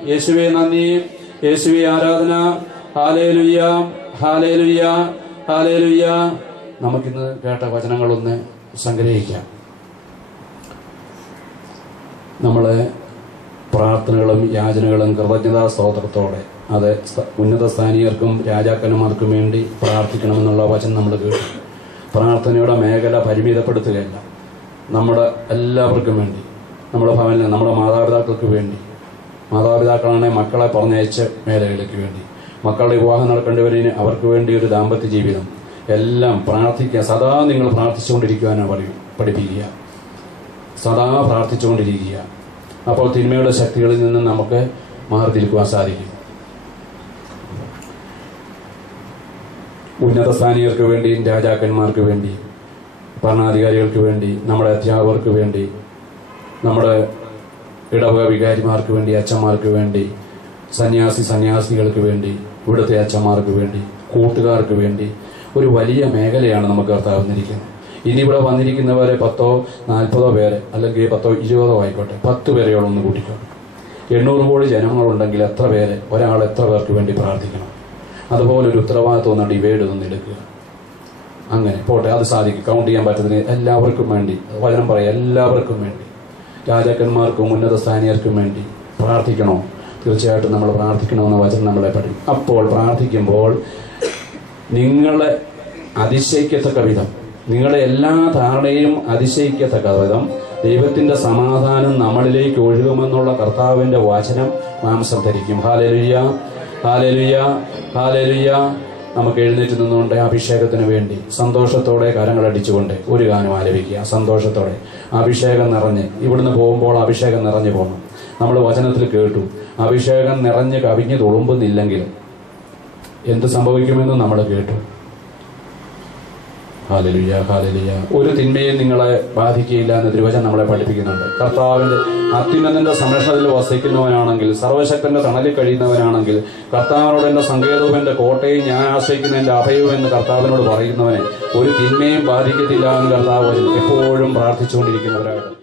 യേശുവേ നന്ദി, യേശുവേ ആരാധന. Hallelujah, hallelujah, hallelujah. നമുക്കിന്ന് കേട്ട വചനങ്ങളൊന്ന് സംഗ്രഹിക്കാം. നമ്മളെ പ്രാർത്ഥനകളും യാചനകളും കൃതജ്ഞതാ സ്തോത്രത്തോടെ, അത് ഉന്നത സ്ഥാനീയർക്കും രാജാക്കന്മാർക്കും വേണ്ടി പ്രാർത്ഥിക്കണമെന്നുള്ള വചനം നമ്മൾ കേട്ടു. പ്രാർത്ഥനയുടെ മേഖല പരിമിതപ്പെടുത്തുകയല്ല, നമ്മുടെ എല്ലാവർക്കും വേണ്ടി, നമ്മുടെ ഭവനിൽ നമ്മുടെ മാതാപിതാക്കൾക്ക് വേണ്ടി, മാതാപിതാക്കളാണെങ്കിൽ മക്കളെ പറഞ്ഞയച്ച് മേഖലകളിലേക്ക് വേണ്ടി, മക്കളുടെ വിവാഹം നടക്കേണ്ടവരിന് അവർക്ക് വേണ്ടി ഒരു ദാമ്പത്യ ജീവിതം, എല്ലാം പ്രാർത്ഥിക്കുക. സദാ നിങ്ങൾ പ്രാർത്ഥിച്ചുകൊണ്ടിരിക്കുവാനാണ് പഠിപ്പിക്കുക. സദാ പ്രാർത്ഥിച്ചുകൊണ്ടിരിക്കുക. അപ്പോൾ തിന്മയുടെ ശക്തികളിൽ നിന്ന് നമുക്ക് മാറി നിൽക്കുവാൻ സാധിക്കും. ഉന്നത സ്ഥാനീയർക്ക് വേണ്ടി, രാജാക്കന്മാർക്ക് വേണ്ടി, ഭരണാധികാരികൾക്ക് വേണ്ടി, നമ്മുടെ അധ്യാപകർക്ക് വേണ്ടി, നമ്മുടെ ഇടവക വികാരിമാർക്ക് വേണ്ടി, അച്ഛന്മാർക്ക് വേണ്ടി, സന്യാസികൾക്ക് വേണ്ടി, ഇവിടുത്തെ അച്ഛന്മാർക്ക് വേണ്ടി, കൂട്ടുകാർക്ക് വേണ്ടി ഒരു വലിയ മേഖലയാണ് നമുക്ക് കർത്താവ് വന്നിരിക്കുന്നത്. ഇനി ഇവിടെ വന്നിരിക്കുന്നവരെ 10-40 പേര്, അല്ലെങ്കിൽ 10-20 ആയിക്കോട്ടെ, 10 പേരെയോളൊന്ന് കൂട്ടിക്കോട്ടെ. 800 കോടി ജനങ്ങളുണ്ടെങ്കിൽ എത്ര പേര്, ഒരാൾ എത്ര പേർക്ക് വേണ്ടി പ്രാർത്ഥിക്കണം? അതുപോലെ ഒരു ഉത്തരവാദിത്വം ഡിവൈഡ് എടുക്കുക. അങ്ങനെ പോട്ടെ, അത് സാധിക്കും. കൗണ്ട് ചെയ്യാൻ പറ്റുന്നതിന് എല്ലാവർക്കും വേണ്ടി വചനം പറയാം. എല്ലാവർക്കും വേണ്ടി, രാജാക്കന്മാർക്കും ഉന്നത സ്ഥാനീയർക്കും വേണ്ടി പ്രാർത്ഥിക്കണോ? തീർച്ചയായിട്ടും നമ്മൾ പ്രാർത്ഥിക്കണമെന്ന വചനം നമ്മളെ പഠിക്കും. അപ്പോൾ പ്രാർത്ഥിക്കുമ്പോൾ നിങ്ങളെ അതിശയിക്കത്തക്ക വിധം, നിങ്ങളുടെ എല്ലാ ധാരണയും അതിശയിക്കത്തക്ക വിധം ദൈവത്തിന്റെ സമാധാനം നമ്മളിലേക്ക് ഒഴുകുമെന്നുള്ള കർത്താവിന്റെ വചനം മാംസം ധരിക്കും. Hallelujah, hallelujah, hallelujah. നമുക്ക് എഴുന്നേറ്റ് നിന്നുകൊണ്ട് അഭിഷേകത്തിന് വേണ്ടി സന്തോഷത്തോടെ കരങ്ങളടിച്ചുകൊണ്ട് ഒരു ഗാനം ആലപിക്കുക. സന്തോഷത്തോടെ അഭിഷേകം നിറഞ്ഞ് ഇവിടുന്ന് പോകുമ്പോൾ അഭിഷേകം നിറഞ്ഞു പോകണം. നമ്മൾ വചനത്തിൽ കേട്ടു, അഭിഷേകം നിറഞ്ഞ് കവിഞ്ഞ് തുളുമ്പുന്നില്ലെങ്കിൽ എന്ത് സംഭവിക്കുമെന്ന് നമ്മൾ കേട്ടു. Hallelujah, hallelujah. ഒരു തിന്മയും നിങ്ങളെ ബാധിക്കുകയില്ല എന്ന് തിരുവചനം നമ്മളെ പഠിപ്പിക്കുന്നുണ്ട്. കർത്താവിന്റെ അത്യുന്നതന്റെ സംരക്ഷണത്തിൽ വസിക്കുന്നവനാണെങ്കിൽ, സർവശക്തന്റെ തണലിൽ കഴിയുന്നവനാണെങ്കിൽ, കർത്താവിനോട് എന്റെ സങ്കേതവും എന്റെ കോട്ടയും ഞാൻ ആശ്രയിക്കുന്ന എന്റെ അഭയവും എന്ന് കർത്താവിനോട് പറയുന്നവനെ ഒരു തിന്മയും ബാധിക്കത്തില്ല എന്ന് കർത്താവ് എപ്പോഴും പ്രാർത്ഥിച്ചുകൊണ്ടിരിക്കുന്നവരാണ്.